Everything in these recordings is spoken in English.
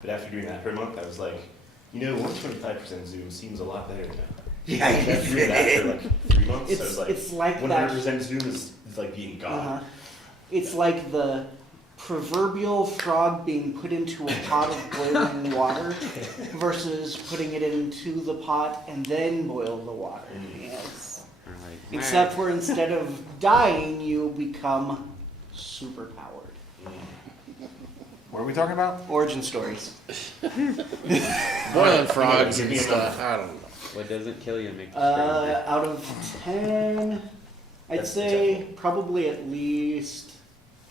But after doing that for a month, I was like, 125% zoom seems a lot better now. Yeah, After doing that for like 3 months, I was like, it's like 100% zoom is like being God. It's like the proverbial frog being put into a pot of boiling water versus putting it into the pot and then boil the water. Yes. Like, Except for instead of dying, you become superpowered. What are we talking about? Origin stories. boiling frogs and stuff. I don't know. What doesn't kill you makes you stronger. Out of 10, I'd That's say probably at least.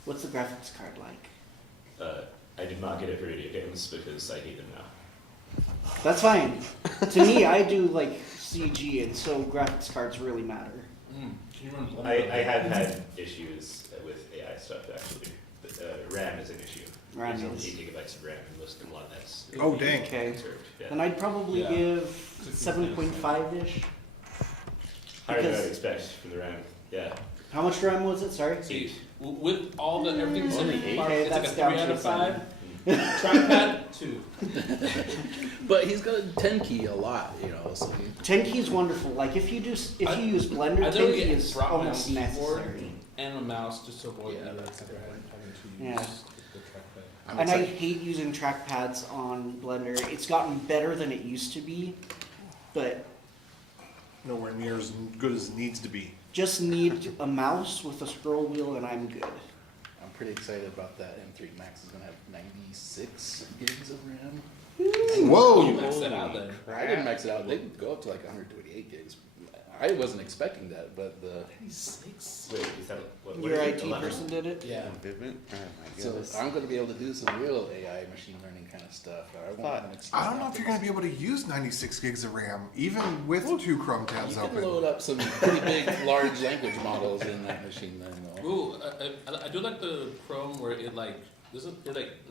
What's the graphics card like? I did not get it for video games because I hate them now. That's fine. To me, I do like CG, and so graphics cards really matter. Can you run Blender? I have had issues with AI stuff actually. RAM is an issue. RAM There's is. 8 gigabytes of RAM, and most of a lot of that's Oh, dang. Okay. conserved. Yeah. Then I'd probably Yeah. give 7.5-ish. Higher than because- I'd expect from the RAM. Yeah. How much RAM was it? Sorry? See, with all the everything that's in Only the eight? box, Okay, it's like a that's 3 down out to of a 5. Trackpad 2. But he's got a 10 key a lot, so 10 key is wonderful. Like if you use Blender, I 10 literally key is brought my almost own keyboard necessary. and a mouse just to avoid Yeah, having that's to use Yeah. the trackpad. And I hate using trackpads on Blender. It's gotten better than it used to be, but Nowhere near as good as it needs to be. just need a mouse with a scroll wheel and I'm good. I'm pretty excited about that. M3 Max is going to have 96 gigs of RAM. Whoa! You maxed that out then. I didn't max it out. They could go up to like 128 gigs. I wasn't expecting that, but the... Wait, is that what Your is it, IT 11? person did it? Yeah. Vivint? Oh my So goodness. I'm going to be able to do some real AI machine learning kind of stuff. I won't have an excuse I don't know not if you're going to be able to use 96 gigs of RAM, even with 2 Chrome You tabs can open. load up some pretty big, large language models in that machine learning. though. Ooh, I do like the Chrome where it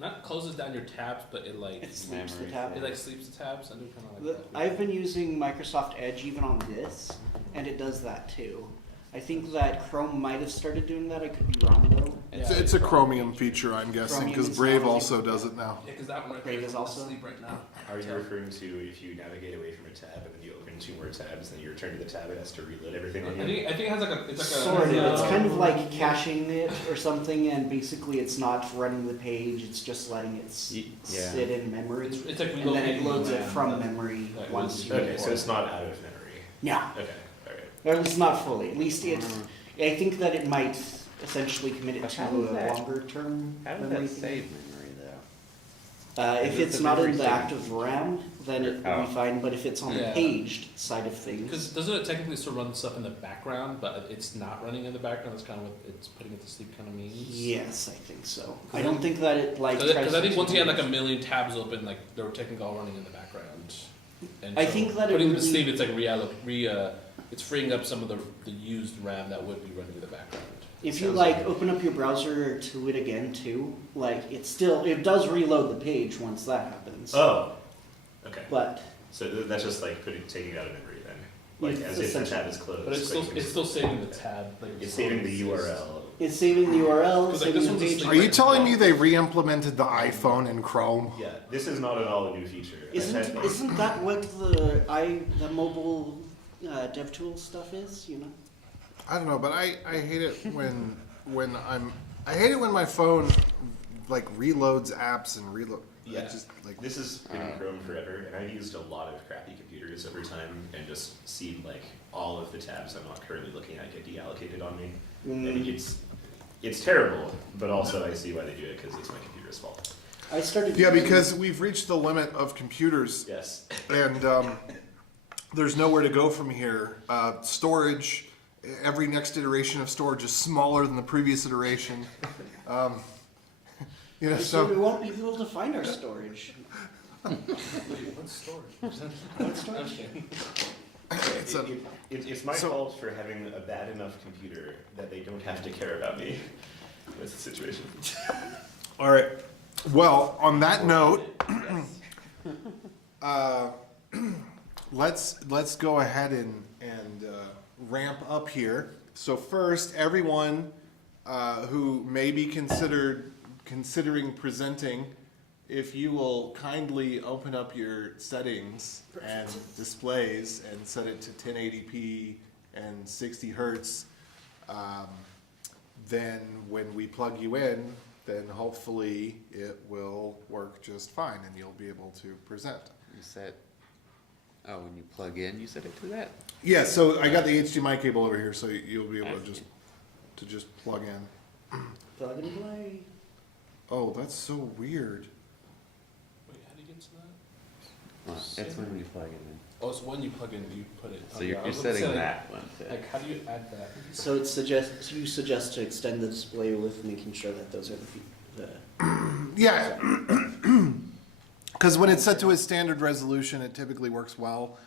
not closes down your tabs, but it like It sleeps the Memory. tab. it like sleeps the tabs. I do kind of like that. I've been using Microsoft Edge even on this, and it does that too. I think that Chrome might have started doing that. I could be wrong though. It's a Chromium feature, I'm guessing, Chromium because is Brave now- also does it now. Yeah, because that one Brave is also- asleep right now. Are you referring to if you navigate away from a tab and then you open 2 more tabs, then you return to the tab, it has to reload everything on you? I think it has like a Sort of. It's kind of like caching it or something, and basically it's not running the page. It's just letting it Yeah. sit in memory, It's like and then it relocating loads it RAM, from but- memory Like, once you. Okay, so it's not out of memory. Yeah, Okay, alright. or it's not fully. At least it. I think that it might essentially commit it But to how does a that- longer term How does memory. that save memory though? If Is it it's the not in memory the saving? active RAM, then it will Oh. be fine. But if it's on the Yeah. paged side of things, Because doesn't it technically still run stuff in the background, but it's not running in the background? That's kind of what it's putting it to sleep kind of means. yes, I think so. I don't think that it like. Because tries I to think once you had keep like it- a million tabs open, like they were technically all running in the background. And I so think that it putting them to really- sleep, it's like it's freeing up some of the used RAM that would be running in the background. If you Sounds like like- open up your browser to it again too, like it does reload the page once that happens. Oh, okay. But So that's just like taking it out of memory then? Like It's as if the essentially- tab is closed. But it's still saving the tab. Like It's saving the URL. it's saving the URL, 'Cause, like, saving this the one's a page. sleep- Are you telling me they re-implemented the iPhone in Chrome? Yeah, this is not at all a new feature. Isn't that what the mobile DevTools stuff is? You know. I don't know, but I hate it I hate it when my phone like reloads apps and reload. Yeah, Just like this has been in Chrome forever, and I've used a lot of crappy computers over time, and just seen like all of the tabs I'm not currently looking at get deallocated on me. And it's terrible, but also I see why they do it because it's my computer's fault. I started. yeah, using- because we've reached the limit of computers, Yes. and there's nowhere to go from here. Storage. Every next iteration of storage is smaller than the previous iteration. so we So won't be able to find our storage. Wait, what's storage? What storage? It's my fault for having a bad enough computer that they don't have to care about me. That's the situation. all right. Well, on that note, let's go ahead and ramp up here. So first, everyone who may be considering presenting if you will kindly open up your settings and displays and set it to 1080p and 60 hertz, then when we plug you in, then hopefully it will work just fine and you'll be able to present. You said, oh, when you plug in, you set it to that? Yeah, so I got the HDMI cable over here, so you'll be able to just plug in. Plug and play. Oh, that's so weird. Wait, how do you get to that? Well, it's when you plug it in. Oh, it's when you plug in, you put it. So okay, you're I was gonna setting say, that one to. Like, how do you add that? So you suggest to extend the display with making sure that those are the Yeah, because when it's set to a standard resolution, it typically works well.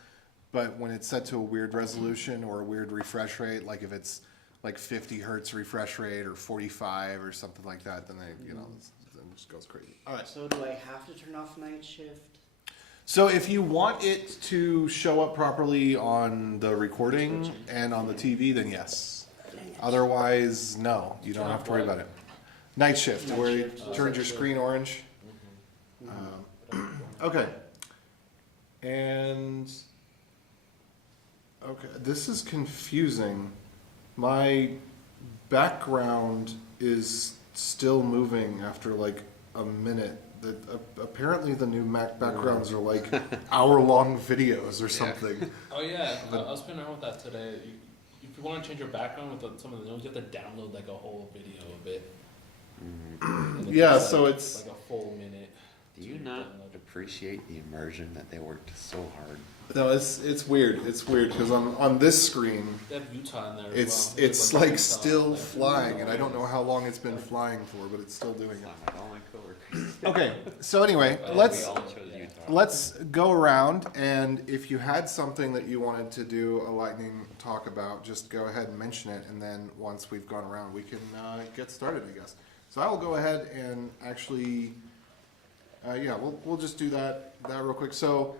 But when it's set to a weird resolution or a weird refresh rate, like if it's like 50 hertz refresh rate or 45 or something like that, then then it just goes crazy. All right. So do I have to turn off night shift? So if you want it to show up properly on the recording and on the TV, then yes. Otherwise, no. You don't have to worry about it. Night shift, where it turns your screen orange. Okay. And okay, this is confusing. My background is still moving after like a minute. That apparently the new Mac backgrounds are like hour-long videos or something. Oh yeah, I was playing around with that today. If you want to change your background with some of the nodes, you have to download like a whole video of it. And Yeah, takes, so like, it's like a full minute. Do you not appreciate the immersion that they worked so hard? no, it's weird. It's weird because on this screen, They have Utah in there. it's as well. it's Like like Utah, still like, flying, and I don't know how long it's been flying for, but it's still doing It's it. not like all my coworkers. Okay, so anyway, We let's all chose Utah. let's go around, and if you had something that you wanted to do a lightning talk about, just go ahead and mention it, and then once we've gone around, we can get started, I guess. So I will go ahead and actually, yeah, we'll just do that real quick. So,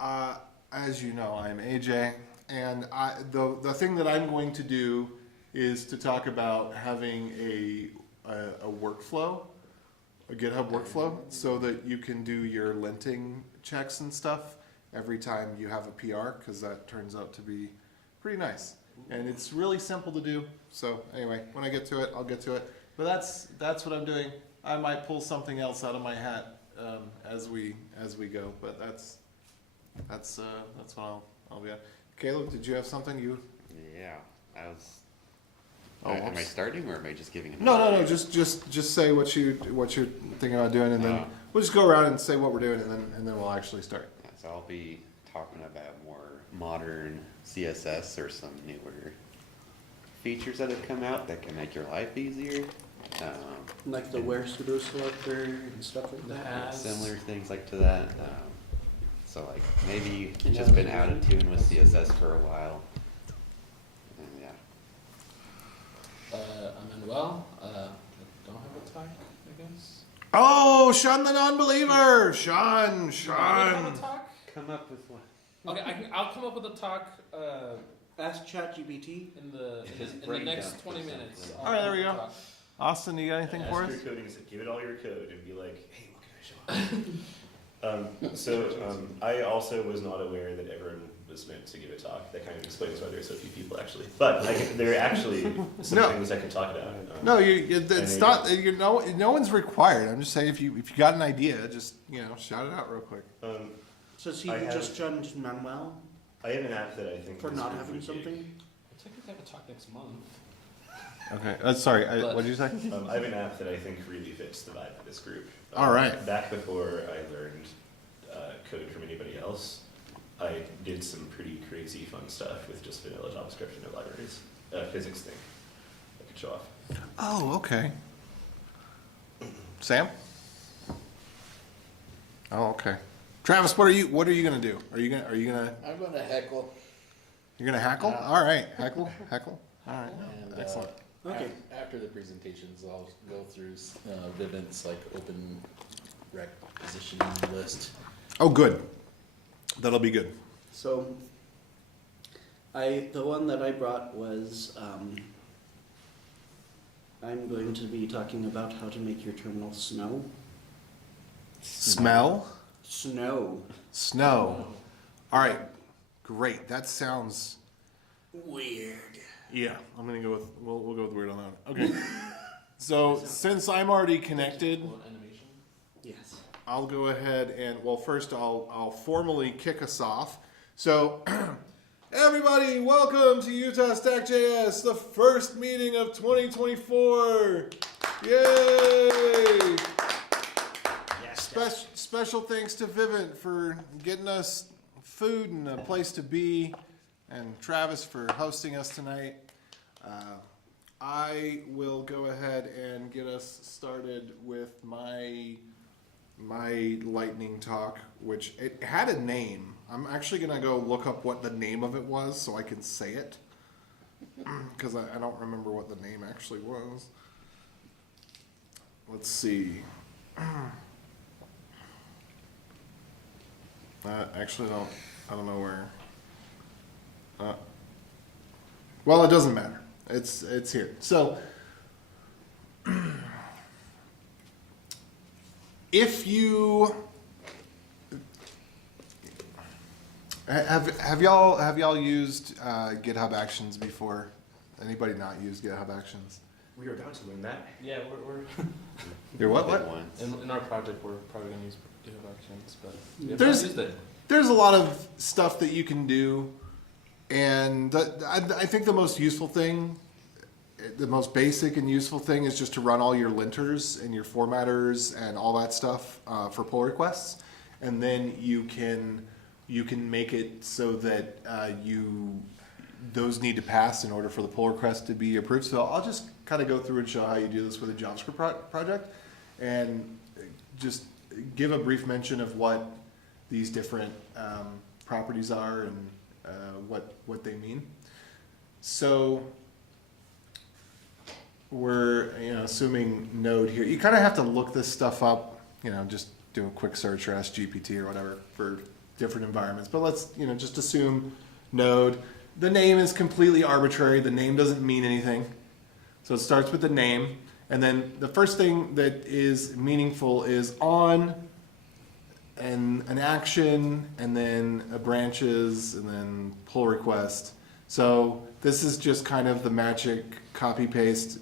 as you know, I'm AJ, and the thing that I'm going to do is to talk about having a workflow, a GitHub workflow, so that you can do your linting checks and stuff every time you have a PR, because that turns out to be pretty nice. And it's really simple to do. So anyway, when I get to it, I'll get to it. But that's what I'm doing. I might pull something else out of my hat as we go. But that's what I'll be at. Caleb, did you have something you? Yeah, I was. Oh, am I whoops. starting or am I just giving? No. Just say what you're thinking about doing, and then we'll just go around and say what we're doing, and then we'll actually start. Yeah, so I'll be talking about more modern CSS or some newer features that have come out that can make your life easier. Like the where pseudo selector and stuff like that. Has- Similar things like to that. So like maybe you've just been out of tune with CSS for a while. And yeah. I'm Manuel. I don't have a talk, I guess. Oh, Sean the non-believer, Sean. Do I have a talk? Come up with one. Okay, I'll come up with a talk Ask ChatGPT. in the Just in the break next down 20 for minutes. something. I'll All right, there we come up go. with a talk. Austin, you got anything for Ask us? your coding, give it all your code, and be like, hey, what can I show? I also was not aware that everyone was meant to give a talk. That kind of explains why there's so few people, actually. But there are actually some No. things I can talk about. No, it's not. No one's required. I'm just saying, if you got an idea, just shout it out real quick. So see, I you have- just judged Manuel I have an app that I think for is not really having big. something. I think I have a talk next month. Okay. Sorry. But- What did you say? I have an app that I think really fits the vibe of this group. All right. Back before I learned code from anybody else, I did some pretty crazy fun stuff with just vanilla JavaScript and no libraries. Physics thing I could show off. Oh, okay. Sam? Oh, okay. Travis, what are you gonna do? Are you gonna I'm gonna heckle. you're gonna hackle? Yeah. All right, heckle. All right. And, Excellent. Okay. After the presentations, I'll go through Vivint's like open rec positioning list. Oh, good. That'll be good. So, the one that I brought was, I'm going to be talking about how to make your terminal snow. Smell? Snow. Snow. All right, great. That sounds Weird. yeah. I'm gonna go with we'll go with weird on that one. Okay. So since I'm already connected, Cool animation. Yes. I'll go ahead and well first I'll formally kick us off. So everybody, welcome to Utah StackJS, the first meeting of 2024. Yay! Special thanks to Vivint for getting us food and a place to be, and Travis for hosting us tonight. I will go ahead and get us started with my lightning talk, which it had a name. I'm actually gonna go look up what the name of it was so I can say it, because I don't remember what the name actually was. Let's see. Actually, I don't know where. Well, it doesn't matter. It's here. So, if you have y'all used GitHub Actions before? Anybody not used GitHub Actions? We were about to win that. Yeah, we're You're what? Did once. in our project. We're probably gonna use GitHub Actions, but we have There's- not used it. There's a lot of stuff that you can do, and I think the most useful thing, the most basic and useful thing is just to run all your linters and your formatters and all that stuff for pull requests, and then you can make it so that those need to pass in order for the pull request to be approved. So I'll just kind of go through and show how you do this with a JavaScript project, and just give a brief mention of what these different properties are and what they mean. So we're assuming Node here. You kind of have to look this stuff up. Just do a quick search or ask GPT or whatever for different environments. But let's just assume Node. The name is completely arbitrary. The name doesn't mean anything. So it starts with the name, and then the first thing that is meaningful is on, and an action, and then a branches, and then pull request. So this is just kind of the magic copy paste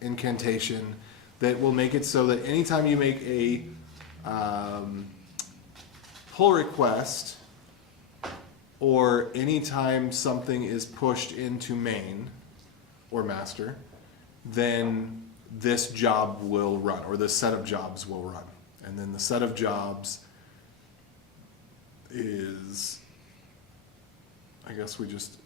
incantation that will make it so that anytime you make a pull request, or anytime something is pushed into main or master, then this job will run, or this set of jobs will run. And then the set of jobs is, I guess we just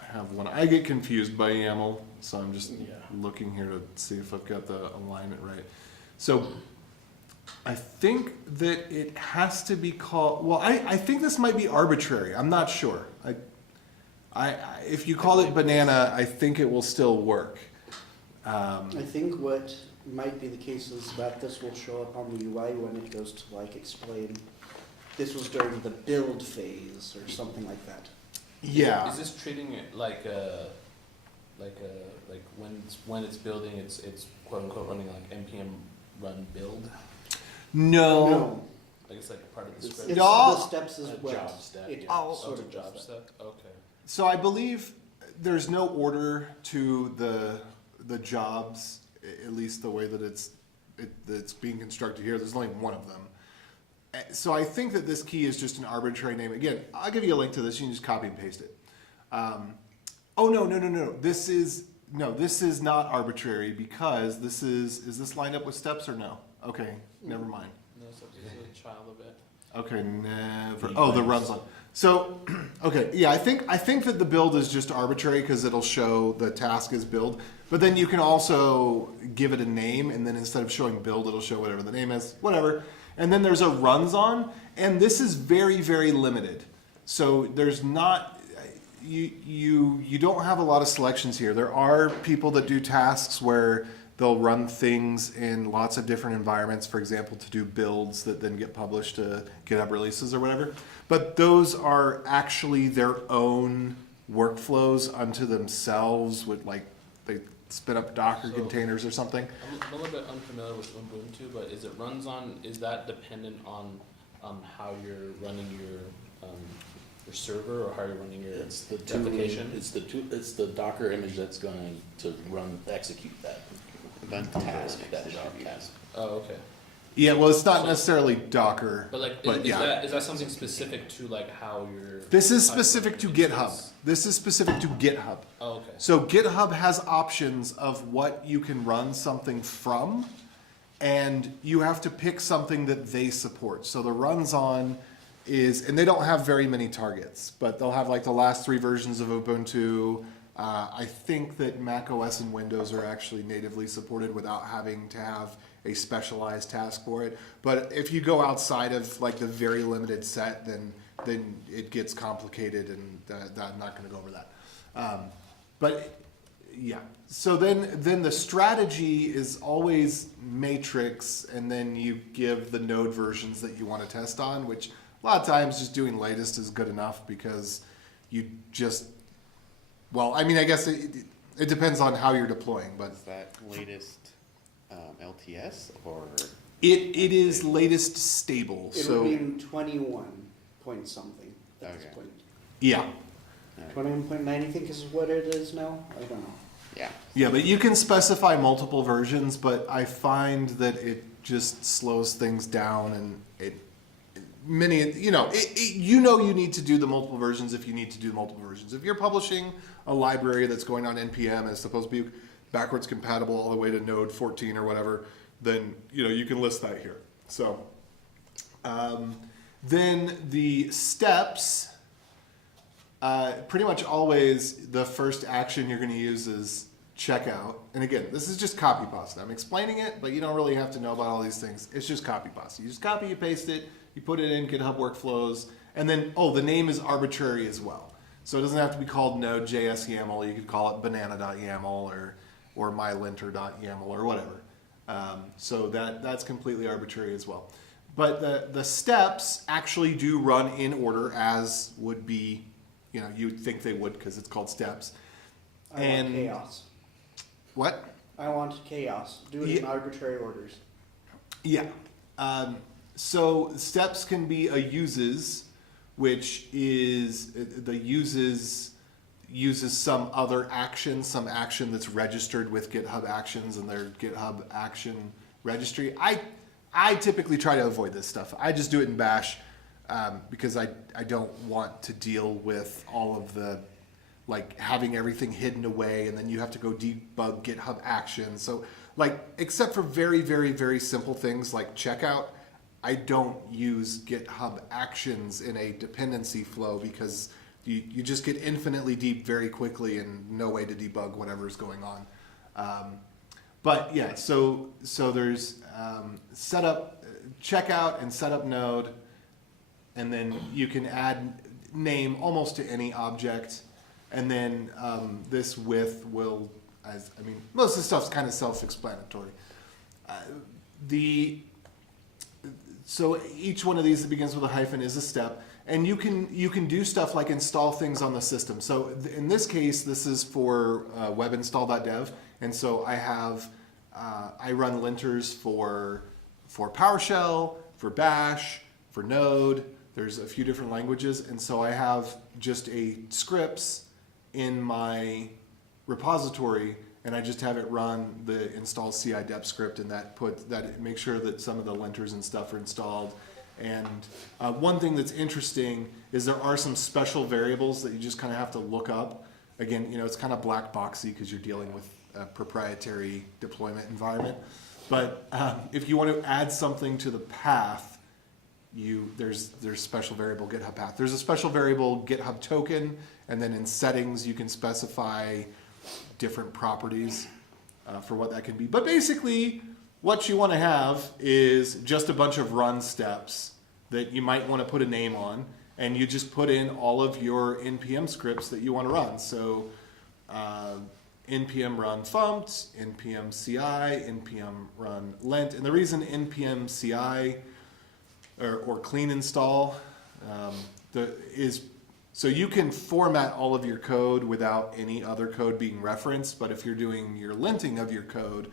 have one. I get confused by YAML, so I'm just looking here to see if I've got the alignment right. So I think that it has to be called, well, I think this might be arbitrary. I'm not sure. If you call it banana, I think it will still work. I think what might be the case is that this will show up on the UI when it goes to explain this was during the build phase or something like that. Yeah. Is this treating it like when it's building, it's quote unquote running like npm run build? No. I guess like part of the It's script. No. the steps as well. Job stack. It Oh. sort It's a of job does that. stack. Okay. So I believe there's no order to the jobs, at least the way that it's being constructed here. There's only one of them. So I think that this key is just an arbitrary name. Again, I'll give you a link to this. You can just copy and paste it. No. This is not arbitrary because this is this lined up with steps or no? Okay, never mind. No, so it's a child of it. Okay, never. Oh, the runs on. So, okay, yeah, I think that the build is just arbitrary because it'll show the task is build. But then you can also give it a name, and then instead of showing build, it'll show whatever the name is, whatever. And then there's a runs on, and this is very, very limited. So there's not, you don't have a lot of selections here. There are people that do tasks where they'll run things in lots of different environments, for example, to do builds that then get published to GitHub releases or whatever. But those are actually their own workflows unto themselves with spin up Docker So- containers or something. I'm a little bit unfamiliar with Ubuntu, but is that dependent on how you're running your server or how you're running your It's the application? It's the Docker image that's going to execute that. The task That job distribution. task. Oh, okay. Yeah, well, it's not So- necessarily Docker. But like, But yeah. is that something specific to like how you're? This is how you're specific to running your GitHub. instance? This is specific to GitHub. Oh, okay. So GitHub has options of what you can run something from, and you have to pick something that they support. So the runs on is, and they don't have very many targets, but they'll have like the last 3 versions of Ubuntu. I think that Mac OS and Windows are actually natively supported without having to have a specialized task for it. But if you go outside of like the very limited set, then it gets complicated, and I'm not going to go over that. But yeah, so then the strategy is always matrix, and then you give the node versions that you want to test on, which a lot of times just doing latest is good enough because you just, well, I mean, I guess it depends on how you're deploying, but Is that latest LTS or? it is latest stable. It So would be in 21 point something at this Okay. point. yeah. 21.9, I think, is what it is now. I don't know. Yeah. Yeah, but you can specify multiple versions, but I find that it just slows things down, and you need to do the multiple versions if you need to do multiple versions. If you're publishing a library that's going on NPM and it's supposed to be backwards compatible all the way to Node 14 or whatever, then you can list that here. So then the steps, pretty much always the first action you're going to use is checkout. And again, this is just copy pasta. I'm explaining it, but you don't really have to know about all these things. It's just copy pasta. You just copy, you paste it, you put it in GitHub workflows, and then, the name is arbitrary as well. So it doesn't have to be called Node.js YAML. You could call it banana.yaml or mylinter.yaml or whatever. So that's completely arbitrary as well. But the steps actually do run in order, as would be, you'd think they would because it's called steps. I want chaos. What? I want chaos. Do it in arbitrary orders. Yeah. So steps can be a uses, which is the uses some other action, some action that's registered with GitHub Actions and their GitHub Action registry. I typically try to avoid this stuff. I just do it in Bash because I don't want to deal with all of the having everything hidden away, and then you have to go debug GitHub Actions. So except for very, very, very simple things like checkout, I don't use GitHub Actions in a dependency flow because you just get infinitely deep very quickly and no way to debug whatever's going on. But yeah, so there's setup, checkout and setup node, and then you can add name almost to any object. And then this with will, most of the stuff's kind of self-explanatory. So each one of these that begins with a hyphen is a step, and you can do stuff like install things on the system. So in this case, this is for webinstall.dev, and so I run linters for PowerShell, for Bash, for Node. There's a few different languages, and so I have just a scripts in my repository, and I just have it run the install CI dep script, and that makes sure that some of the linters and stuff are installed. And one thing that's interesting is there are some special variables that you just kind of have to look up. Again, it's kind of black boxy because you're dealing with a proprietary deployment environment. But if you want to add something to the path, there's special variable GitHub path. There's a special variable GitHub token, and then in settings you can specify different properties for what that can be. But basically, what you want to have is just a bunch of run steps that you might want to put a name on, and you just put in all of your NPM scripts that you want to run. So npm run fumt, npm ci, npm run lent. And the reason npm ci or clean install is So you can format all of your code without any other code being referenced, but if you're doing your linting of your code,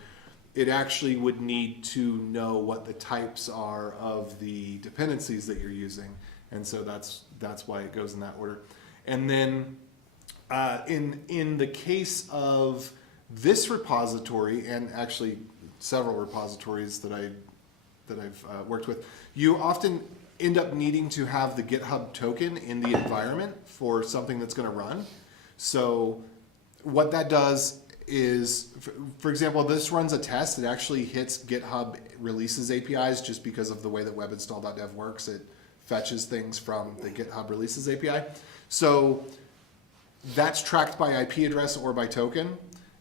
it actually would need to know what the types are of the dependencies that you're using. And so that's why it goes in that order. And then in the case of this repository, and actually several repositories that I've worked with, you often end up needing to have the GitHub token in the environment for something that's going to run. So what that does is, for example, this runs a test. It actually hits GitHub releases APIs just because of the way that webinstall.dev works. It fetches things from the GitHub releases API. So that's tracked by IP address or by token.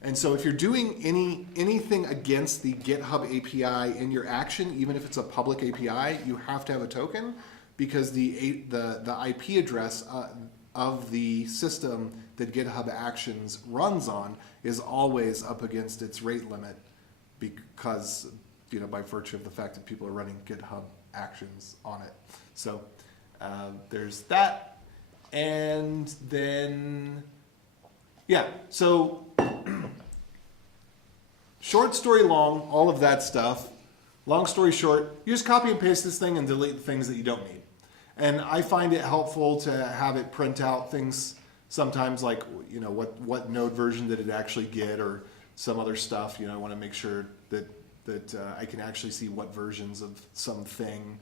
And so if you're doing anything against the GitHub API in your action, even if it's a public API, you have to have a token, because the IP address of the system that GitHub Actions runs on is always up against its rate limit, because, you know, by virtue of the fact that people are running GitHub Actions on it. So there's that. And then, yeah, so short story long, all of that stuff. Long story short, you just copy and paste this thing and delete the things that you don't need. And I find it helpful to have it print out things sometimes, like, you know, what node version did it actually get, or some other stuff. You know, I want to make sure that I can actually see what versions of something.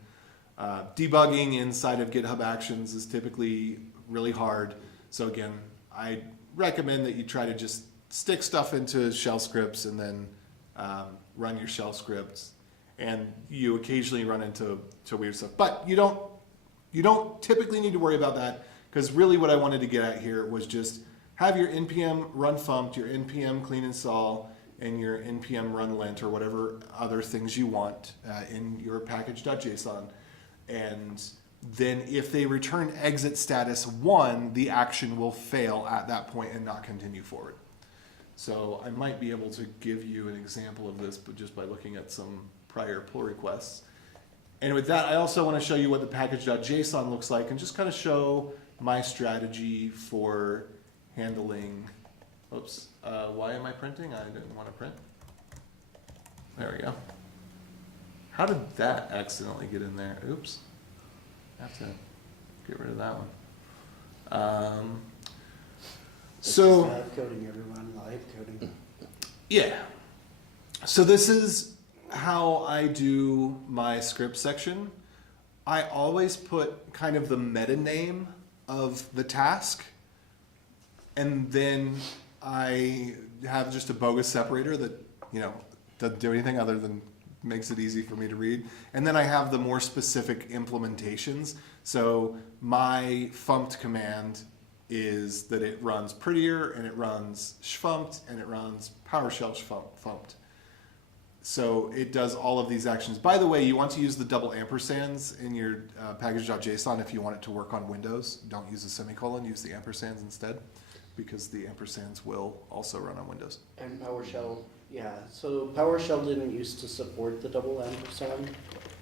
Debugging inside of GitHub Actions is typically really hard. So again, I recommend that you try to just stick stuff into shell scripts and then run your shell scripts. And you occasionally run into weird stuff, but you don't typically need to worry about that, because really what I wanted to get at here was just have your npm run fumpt, your npm clean install, and your npm run lint, or whatever other things you want in your package.json. And then if they return exit status 1, the action will fail at that point and not continue forward. So I might be able to give you an example of this, but just by looking at some prior pull requests. And with that, I also want to show you what the package.json looks like, and just kind of show my strategy for handling, oops, why am I printing? I didn't want to print. There we go. How did that accidentally get in there? Oops. I have to get rid of that one. So live coding, everyone, live coding. Yeah. So this is how I do my script section. I always put kind of the meta name of the task, and then I have just a bogus separator that, you know, doesn't do anything other than makes it easy for me to read. And then I have the more specific implementations. So my fumpt command is that it runs prettier, and it runs shfumpt, and it runs PowerShell shfumpt. So it does all of these actions. By the way, you want to use the double ampersands in your package.json if you want it to work on Windows. Don't use a semicolon, use the ampersands instead, because the ampersands will also run on Windows. And PowerShell, yeah. So PowerShell didn't used to support the double ampersand,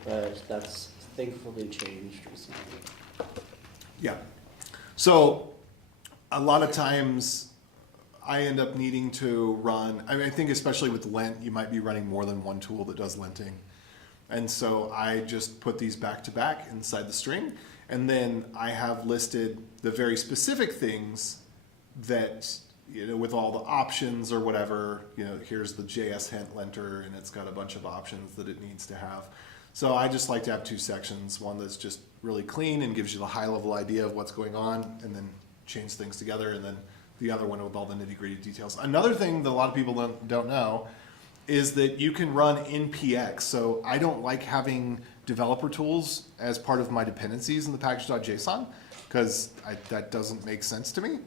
but that's thankfully changed recently. Yeah. So a lot of times I end up needing to run, I mean, I think especially with lint, you might be running more than one tool that does linting. And so I just put these back to back inside the string. And then I have listed the very specific things that, you know, with all the options or whatever, you know, here's the JS hint linter, and it's got a bunch of options that it needs to have. So I just like to have two sections, one that's just really clean and gives you the high level idea of what's going on, and then chains things together, and then the other one with all the nitty-gritty details. Another thing that a lot of people don't know is that you can run npx. So I don't like having developer tools as part of my dependencies in the package.json, because that doesn't make sense to me.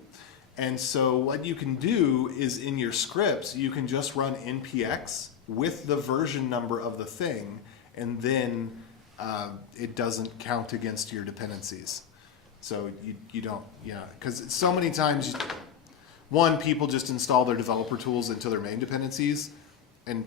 And so what you can do is in your scripts, you can just run npx with the version number of the thing, and then it doesn't count against your dependencies. So you don't, you know, because so many times, one, people just install their developer tools into their main dependencies, and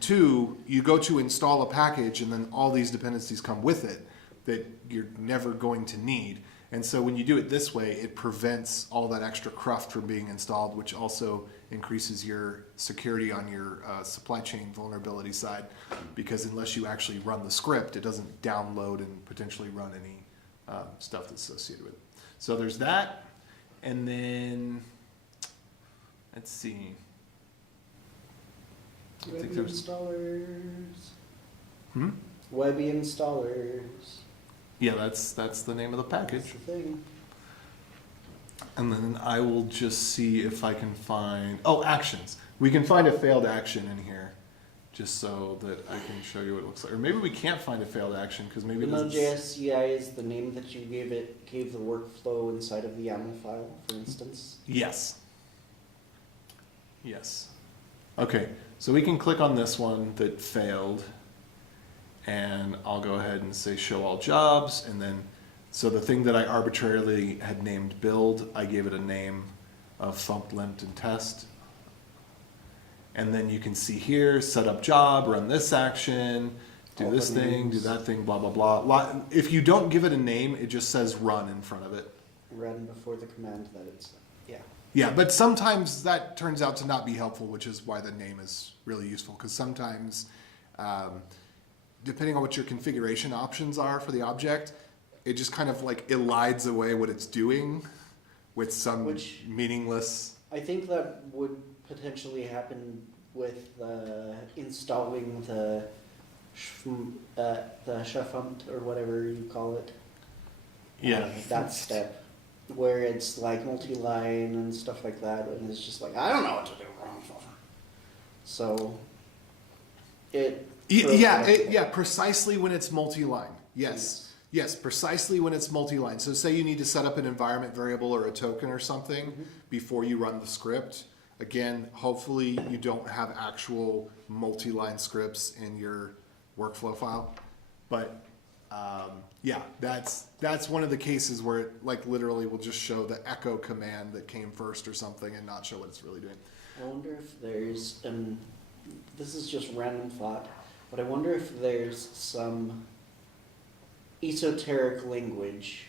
two, you go to install a package and then all these dependencies come with it that you're never going to need. And so when you do it this way, it prevents all that extra cruft from being installed, which also increases your security on your supply chain vulnerability side, because unless you actually run the script, it doesn't download and potentially run any stuff that's associated with it. So there's that. And then, let's see. I Web think there's, installers. hmm? Web installers. Yeah, that's the name of the package. That's the thing. And then I will just see if I can find, oh, actions. We can find a failed action in here, just so that I can show you what it looks like. Or maybe we can't find a failed action because maybe The it doesn't. Node.js CI is the name that you gave the workflow inside of the YAML file, for instance. Yes. Yes. Okay, so we can click on this one that failed, and I'll go ahead and say show all jobs, and then, so the thing that I arbitrarily had named build, I gave it a name of thump, lint, and test. And then you can see here, set up job, run this action, do All this the thing, do names. that thing, blah, blah, blah. If you don't give it a name, it just says run in front of it. Run before the command that it's, yeah. Yeah, but sometimes that turns out to not be helpful, which is why the name is really useful, because sometimes, depending on what your configuration options are for the object, it just kind of like elides away what it's doing with some Which- meaningless. I think that would potentially happen with installing the Schafunt or whatever you call it. That step where it's like multi-line and stuff like that, and it's just like I don't know what to do. So Yeah, precisely when it's multi-line. Yes, precisely when it's multi-line. So say you need to set up an environment variable or a token or something before you run the script. Again, hopefully you don't have actual multi-line scripts in your workflow file. But yeah, that's one of the cases where it like literally will just show the echo command that came first or something and not show what it's really doing. I wonder if there's, this is just random thought, but I wonder if there's some esoteric language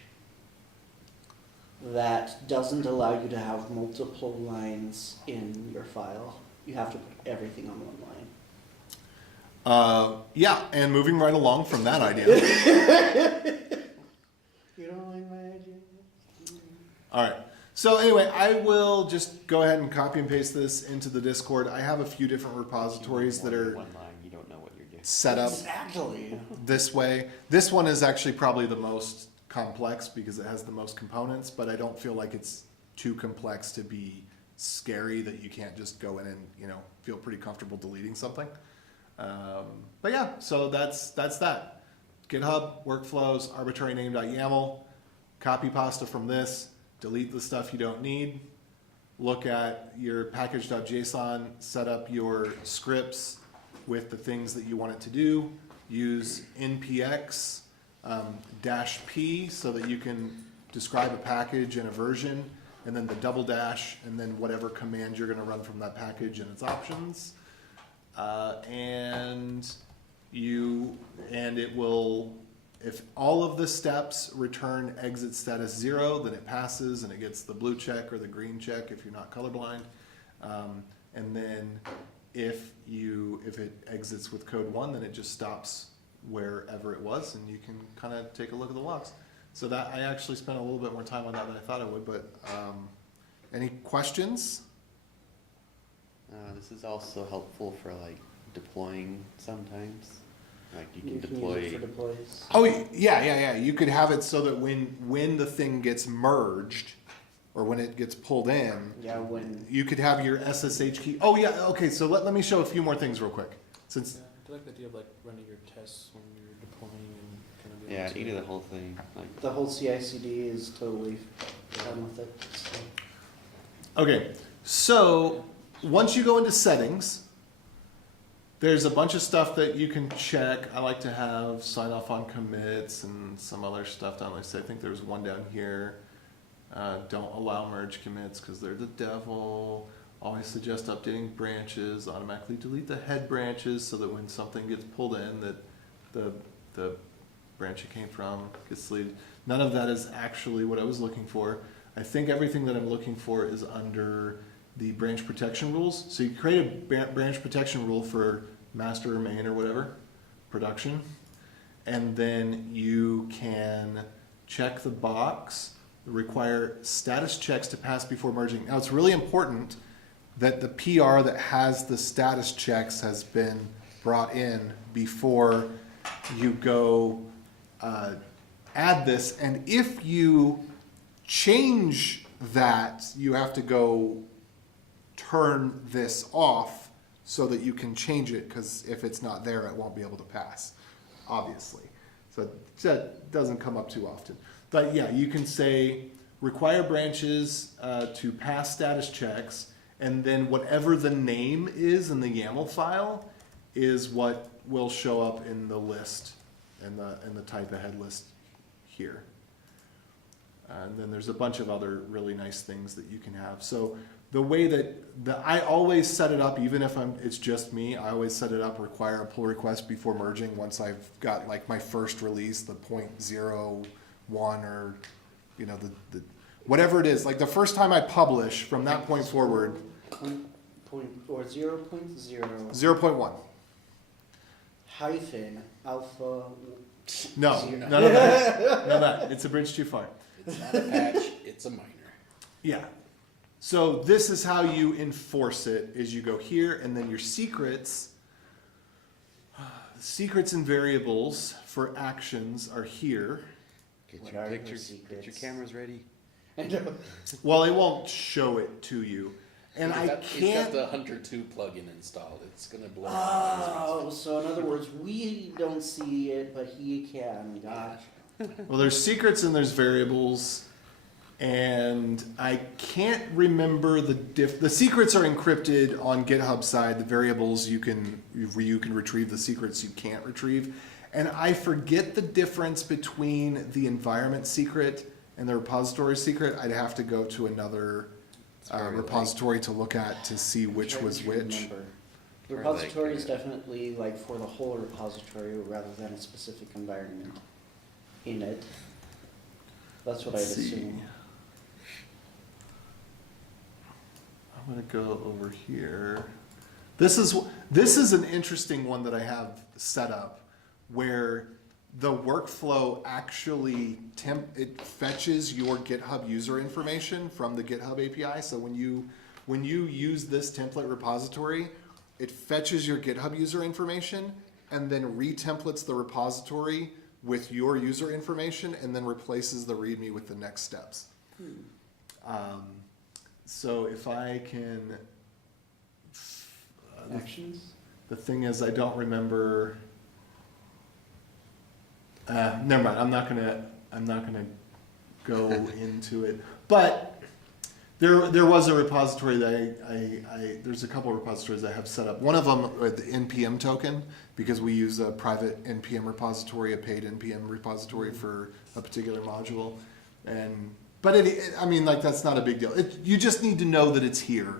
that doesn't allow you to have multiple lines in your file. You have to put everything on one line. Yeah, and moving right along from that idea. You don't like my idea? All right. So anyway, I will just go ahead and copy and paste this into the Discord. I have a few different repositories that are One line, you don't know what you're doing. set up Exactly. this way. This one is actually probably the most complex because it has the most components, but I don't feel like it's too complex to be scary that you can't just go in and, feel pretty comfortable deleting something. But yeah, so that's that. GitHub, workflows, arbitrary name.yaml, copy pasta from this, delete the stuff you don't need, look at your package.json, set up your scripts with the things that you want it to do, use npx -p so that you can describe a package and a version, and then the double dash, and then whatever command you're going to run from that package and its options. And it will, if all of the steps return exit status 0, then it passes and it gets the blue check or the green check if you're not colorblind. And then if it exits with code 1, then it just stops wherever it was, and you can kind of take a look at the logs. So that I actually spent a little bit more time on that than I thought I would, but any questions? This is also helpful for like deploying sometimes. Like you can You can use deploy. it for deploys. Oh, yeah. You could have it so that when the thing gets merged, or when it gets pulled in, Yeah, when you could have your SSH key. Oh, yeah, okay, so let me show a few more things real quick. Since Yeah, I like the idea of like running your tests when you're deploying and kind of. Yeah, you do the whole thing. Like the whole CI/CD is totally done with it. So. Okay, so once you go into settings, there's a bunch of stuff that you can check. I like to have sign off on commits and some other stuff down. Like I think there's one down here. Don't allow merge commits because they're the devil. Always suggest updating branches. Automatically delete the head branches so that when something gets pulled in, that the branch it came from, gets deleted. None of that is actually what I was looking for. I think everything that I'm looking for is under the branch protection rules. So you create a branch protection rule for master or main or whatever, production, and then you can check the box, require status checks to pass before merging. Now it's really important that the PR that has the status checks has been brought in before you go add this. And if you change that, you have to go turn this off so that you can change it, because if it's not there, it won't be able to pass, obviously. So that doesn't come up too often. But yeah, you can say require branches to pass status checks, and then whatever the name is in the YAML file is what will show up in the list, in the type ahead list here. And then there's a bunch of other really nice things that you can have. So the way that I always set it up, even if it's just me, I always set it up, require a pull request before merging once I've got like my first release, the 0.01 or, you know, the whatever it is. Like the first time I publish, from that point forward. 0.0 0.1. hyphen alpha. No, Zero. none of that. None of that. It's a bridge too far. It's not a patch, it's a minor. Yeah. So this is how you enforce it, is you go here, and then your secrets and variables for actions are here. Get What your are the pictures, get your secrets? cameras ready. Well, it won't show it to you. And I He's can't... got the Hunter 2 plugin installed. It's gonna blow. Oh, so in other words, we don't see it, but he can. Gotcha. Well, there's secrets and there's variables, and I can't remember the secrets are encrypted on GitHub side. The variables you can retrieve, the secrets you can't retrieve. And I forget the difference between the environment secret and the repository secret. I'd have to go to another repository to look at to see which Trying was to which. remember. The Or repository like, is definitely like for the whole repository rather than a specific environment in it. That's what I'd Let's see. assume. I'm gonna go over here. This is an interesting one that I have set up, where the workflow actually it fetches your GitHub user information from the GitHub API. So when you use this template repository, it fetches your GitHub user information and then retemplates the repository with your user information and then replaces the README with the next steps. So if I can, Actions? the thing is, I don't remember. Never mind. I'm not gonna go into it. But there was a repository that there's a couple of repositories I have set up. One of them with the NPM token, because we use a private NPM repository, a paid NPM repository for a particular module. But I mean, like, that's not a big deal. You just need to know that it's here.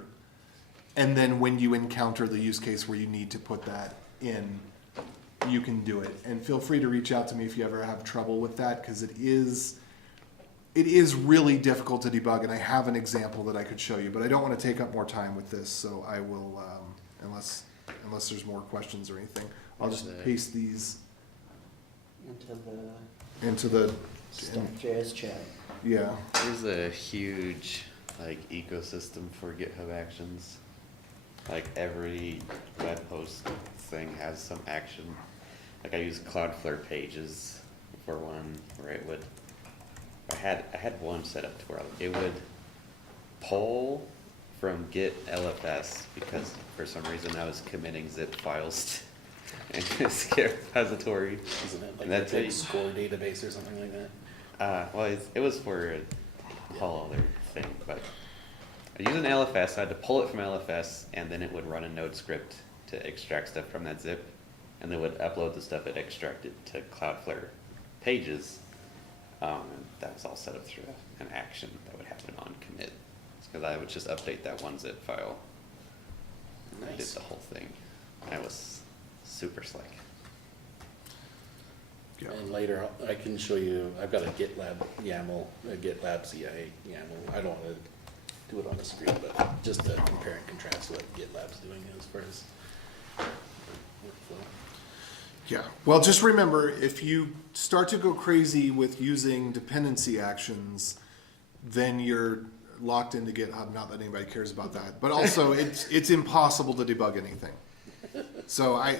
And then when you encounter the use case where you need to put that in, you can do it. And feel free to reach out to me if you ever have trouble with that, because it is really difficult to debug, and I have an example that I could show you, but I don't want to take up more time with this, so I will, unless there's more questions or anything, I'll just paste these into the StackJS chat. yeah. There's a huge ecosystem for GitHub Actions. Like every web host thing has some action. Like I use Cloudflare Pages for one where it would. I had one set up to where it would pull from Git LFS because for some reason I was committing zip files into this Git repository. Isn't it like And a that's big it. score database or something like that? Well, it was for a whole other thing, but I use an LFS. I had to pull it from LFS, and then it would run a Node script to extract stuff from that zip, and then would upload the stuff it extracted to Cloudflare Pages. And that was all set up through an action that would happen on commit, because I would just update that one zip file, and I did the whole thing. And it was super slick. Yeah. And later, I can show you, I've got a GitLab YAML, a GitLab CI YAML. I don't want to do it on the screen, but just to compare and contrast what GitLab's doing as far as workflow. Yeah, well, just remember, if you start to go crazy with using dependency actions, then you're locked into GitHub. Not that anybody cares about that, but also it's impossible to debug anything. So I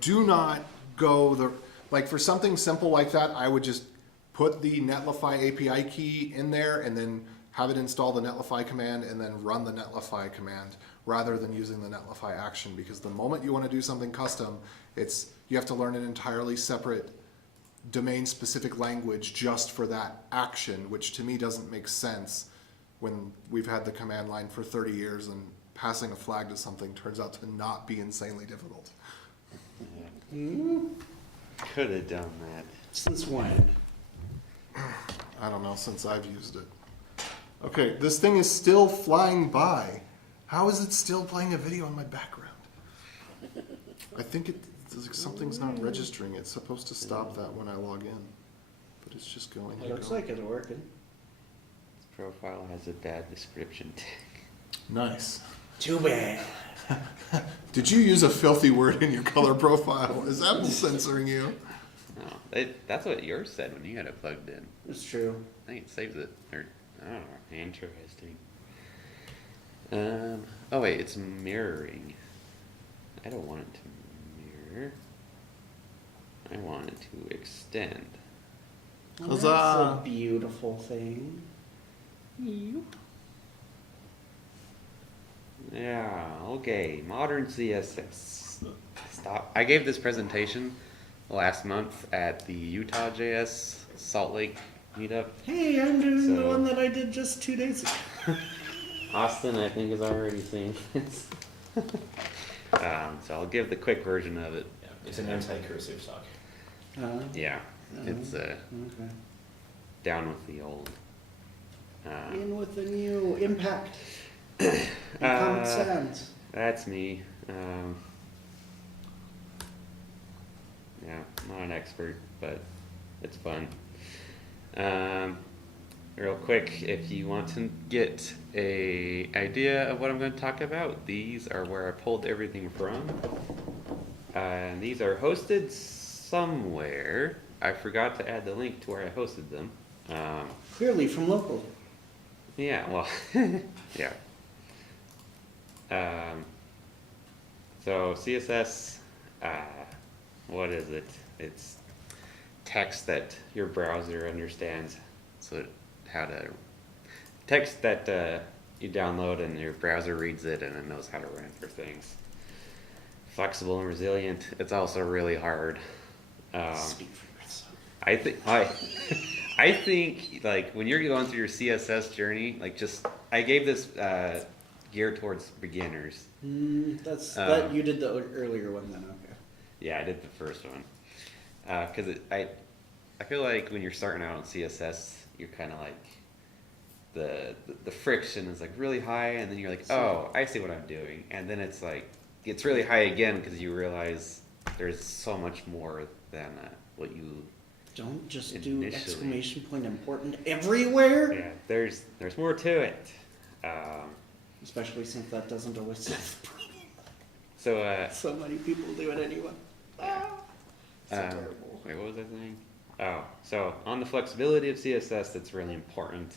do not go like for something simple like that, I would just put the netlify API key in there and then have it install the netlify command and then run the netlify command rather than using the netlify action, because the moment you want to do something custom, you have to learn an entirely separate domain-specific language just for that action, which to me doesn't make sense when we've had the command line for 30 years and passing a flag to something turns out to not be insanely difficult. Could have done that. Since when? I don't know, since I've used it. Okay, this thing is still flying by. How is it still playing a video in my background? I think something's not registering. It's supposed to stop that when I log in, but it's just going. It looks like it's working. This profile has a bad description tag. Nice. Too bad. Did you use a filthy word in your color profile? Is Apple censoring you? No, that's what yours said when you had it plugged in. It's true. I think it saves it. Or, I don't know. Interesting. Oh wait, it's mirroring. I don't want it to mirror. I want it to extend. Well, Huzzah. that's a beautiful thing. Yeah, okay. Modern CSS. Stop. I gave this presentation last month at the Utah.js Salt Lake Meetup. Hey, I'm doing the So- one that I did just 2 days ago. Austin, I think, is already seeing this. So I'll give the quick version of it. Yeah, it's an anti-cursive talk. Yeah, it's Okay. down with the old. In with the new impact. And common sense. That's me. Yeah, not an expert, but it's fun. Real quick, if you want to get a idea of what I'm going to talk about, these are where I pulled everything from. And these are hosted somewhere. I forgot to add the link to where I hosted them. Clearly from local. Yeah, well, yeah. So CSS, what is it? It's text that your browser understands. So text that you download and your browser reads it and it knows how to run for things. Flexible and resilient. It's also really hard. Speak for yourself. I think like when you're going through your CSS journey, like I gave this geared towards beginners. That you did the earlier one then, okay. Yeah, I did the first one because I feel like when you're starting out on CSS, you're kind of like the friction is like really high, and then you're like, oh, I see what I'm doing, and then it's like it's really high again because you realize there's so much more than what you. Don't just Initially. do exclamation point important everywhere. Yeah, there's more to it. Especially since that doesn't always solve the problem. So So many people do it anyway. Ah, so terrible. wait, what was I saying? Oh, so on the flexibility of CSS, that's really important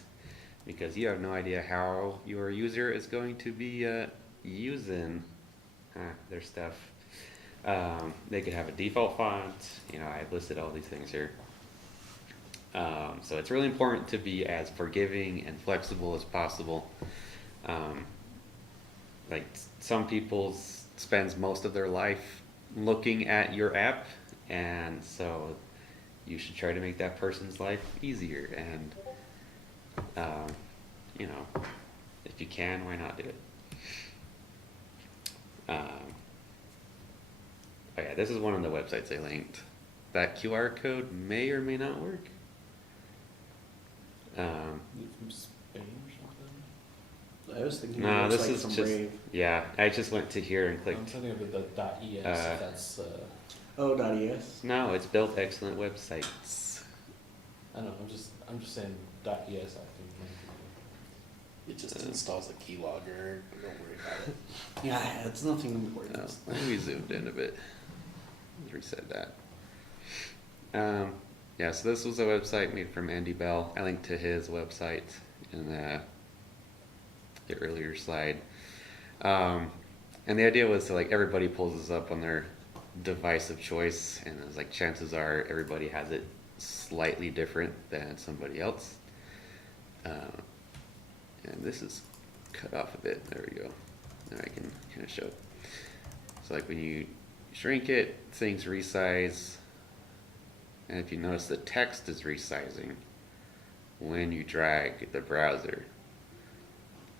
because you have no idea how your user is going to be using their stuff. They could have a default font. I listed all these things here. So it's really important to be as forgiving and flexible as possible. Like some people spends most of their life looking at your app, and so you should try to make that person's life easier. And if you can, why not do it? Oh yeah, this is one of the websites I linked. That QR code may or may not work. From Spain or something? I was thinking No, it looks this like is from just Brave. I just went to here and I'm clicked. thinking of the .es. That's Oh.es. No, it's built excellent websites. I don't know, I'm just saying .es I think. It just installs a keylogger. Don't worry about it. Yeah, it's nothing to worry about. Let me zoomed in a bit. Let's reset that. Yeah, so this was a website made from Andy Bell. I linked to his website in the earlier slide. And the idea was to like everybody pulls this up on their device of choice, and it was like chances are everybody has it slightly different than somebody else. And this is cut off a bit. There we go. Now I can kind of show it. So like when you shrink it, things resize. And if you notice, the text is resizing when you drag the browser.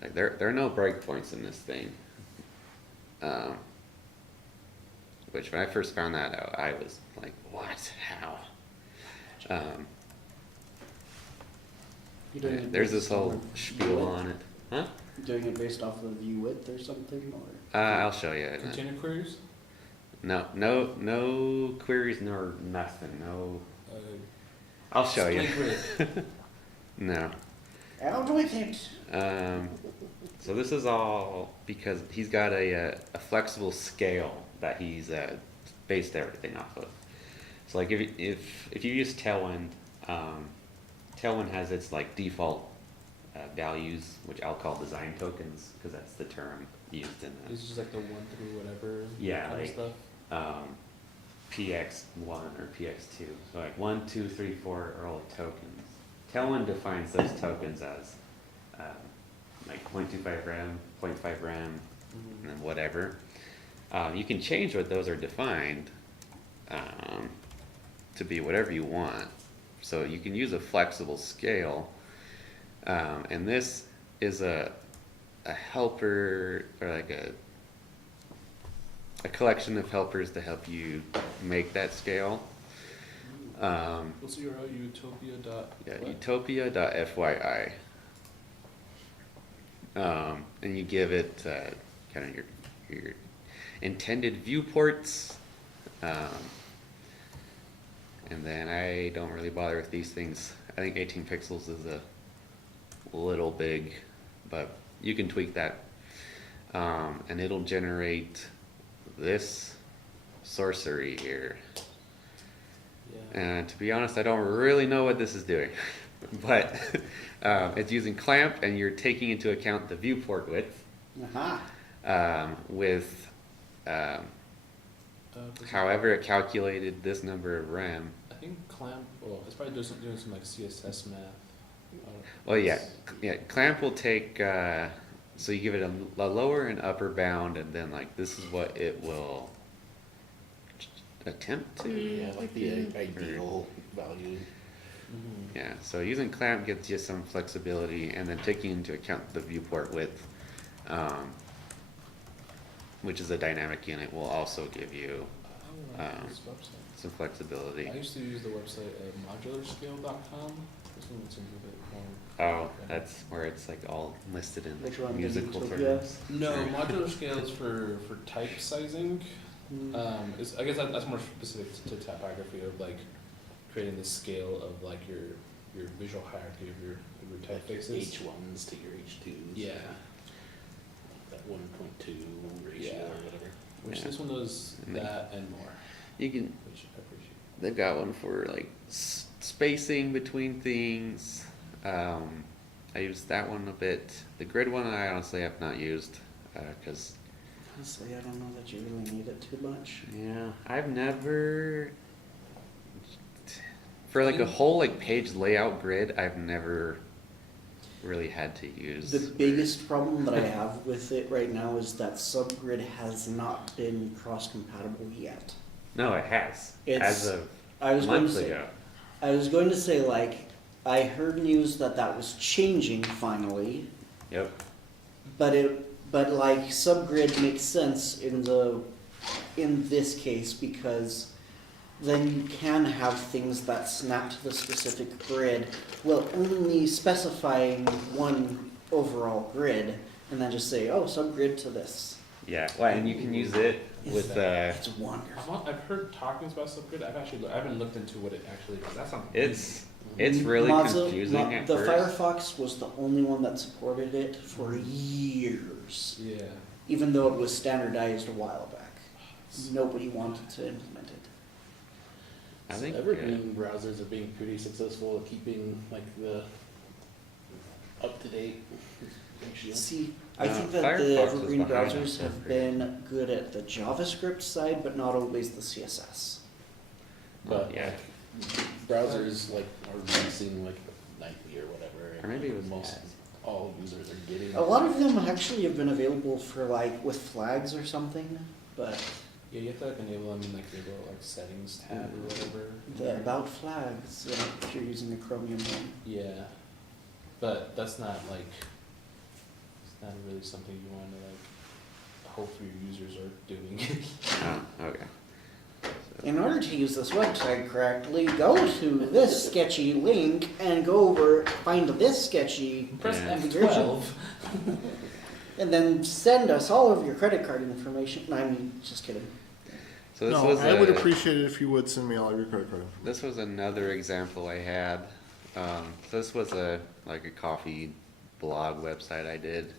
Like there are no breakpoints in this thing. Which when I first found that out, I was like, what? How? You doing it There's based this whole on spiel view on it. Huh? width? Doing it based off of view width or something, or? I'll show you. Container queries? No queries nor nothing. No. Uh, I'll show you. split grid. No. Out with it. So this is all because he's got a flexible scale that he's based everything off of. So like if you use Tailwind, Tailwind has its like default values, which I'll call design tokens because that's the term used in It's just like the 1 through whatever Yeah, kind like- of stuff. PX1 or PX2. So like 1, 2, 3, 4 are all tokens. Tailwind defines those tokens as like 0.25 RAM, 0.5 RAM, and then whatever. You can change what those are defined to be whatever you want. So you can use a flexible scale, and this is a helper or like a collection of helpers to help you make that scale. What's the URL? Utopia dot. Yeah, what? utopia.fyi. And you give it kind of your intended viewports. And then I don't really bother with these things. I think 18 pixels is a little big, but you can tweak that. And it'll generate this sorcery here. Yeah. And to be honest, I don't really know what this is doing. But it's using clamp, and you're taking into account the viewport width with however it calculated this number of RAM. I think clamp. Well, it's probably doing some like CSS math. Well, yeah, clamp will take. So you give it a lower and upper bound, and then like this is what it will attempt to. Yeah, like the ideal value. Mm-hmm. Yeah, so using clamp gives you some flexibility, and then taking into account the viewport width, which is a dynamic unit, will also give you This website. some flexibility. I used to use the website modularscale.com. This one seems a bit more. Oh, that's where it's like all listed in Which one, the musical Utopia? terms. No, modular scale is for type sizing. I guess that's more specific to typography of like creating the scale of like your visual hierarchy of your typefaces. H1s to your H2s. Yeah. That 1.2 ratio Yeah. or whatever. Which Yeah. this one does And they- that and more, You can. which I appreciate. They've got one for like spacing between things. I used that one a bit. The grid one I honestly have not used because Honestly, I don't know that you really need it too much. yeah, I've never for like a whole like page layout grid. I've never really had to use. The biggest problem that I have with it right now is that subgrid has not been cross-compatible yet. No, it has. It's- As of I was going to months say, ago. like, I heard news that was changing finally, Yep. but like subgrid makes sense in this case because then you can have things that snap to the specific grid, well, only specifying one overall grid, and then just say, oh, subgrid to this. Yeah. Well, and you can use it with, It's wonderful. I've heard talkings about subgrid. I haven't looked into what it actually is. That sounds it's really Mozilla- confusing at The first. Firefox was the only one that supported it for years, yeah. even though it was standardized a while back. Nobody wanted to implement it. I think evergreen browsers are being pretty successful at keeping like the up to date. See, I No, think that Firefox the was evergreen behind browsers on have Evergreen. been good at the JavaScript side, but not always the CSS. But yeah. browsers like are releasing like nightly or whatever. Or maybe it was most ads. all users are getting. A lot of them actually have been available for like with flags or something, but Yeah, you have to like enable them in like your little like settings tab or whatever. the about flags, if you're using a Chromium one. Yeah, but that's not like it's not really something you want to like hope your users are doing. Oh, okay. In order to use this website correctly, go to this sketchy link and go over, find this sketchy Press Yeah. F12. and then send us all of your credit card information. No, I mean, just kidding. So this No, was I would appreciate it if you would send me all of your credit card information. This was another example I had. So this was a coffee blog website I did.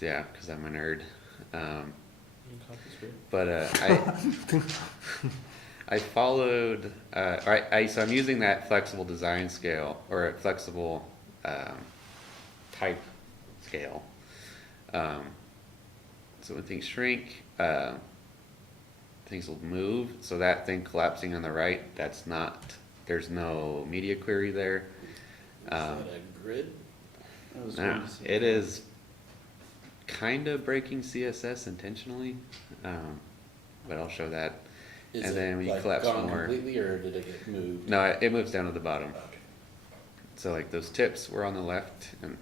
Yeah, because I'm a nerd. But I followed. So I'm using that flexible design scale or a flexible type scale. So when things shrink, things will move. So that thing collapsing on the right, that's not. There's no media query there. Is that a grid? I was No, going to say it that. is kind of breaking CSS intentionally, but I'll show that. Is And it then when you like collapse gone more- completely, or did it get moved? No, it moves down to the bottom. Okay. So like those tips were on the left, and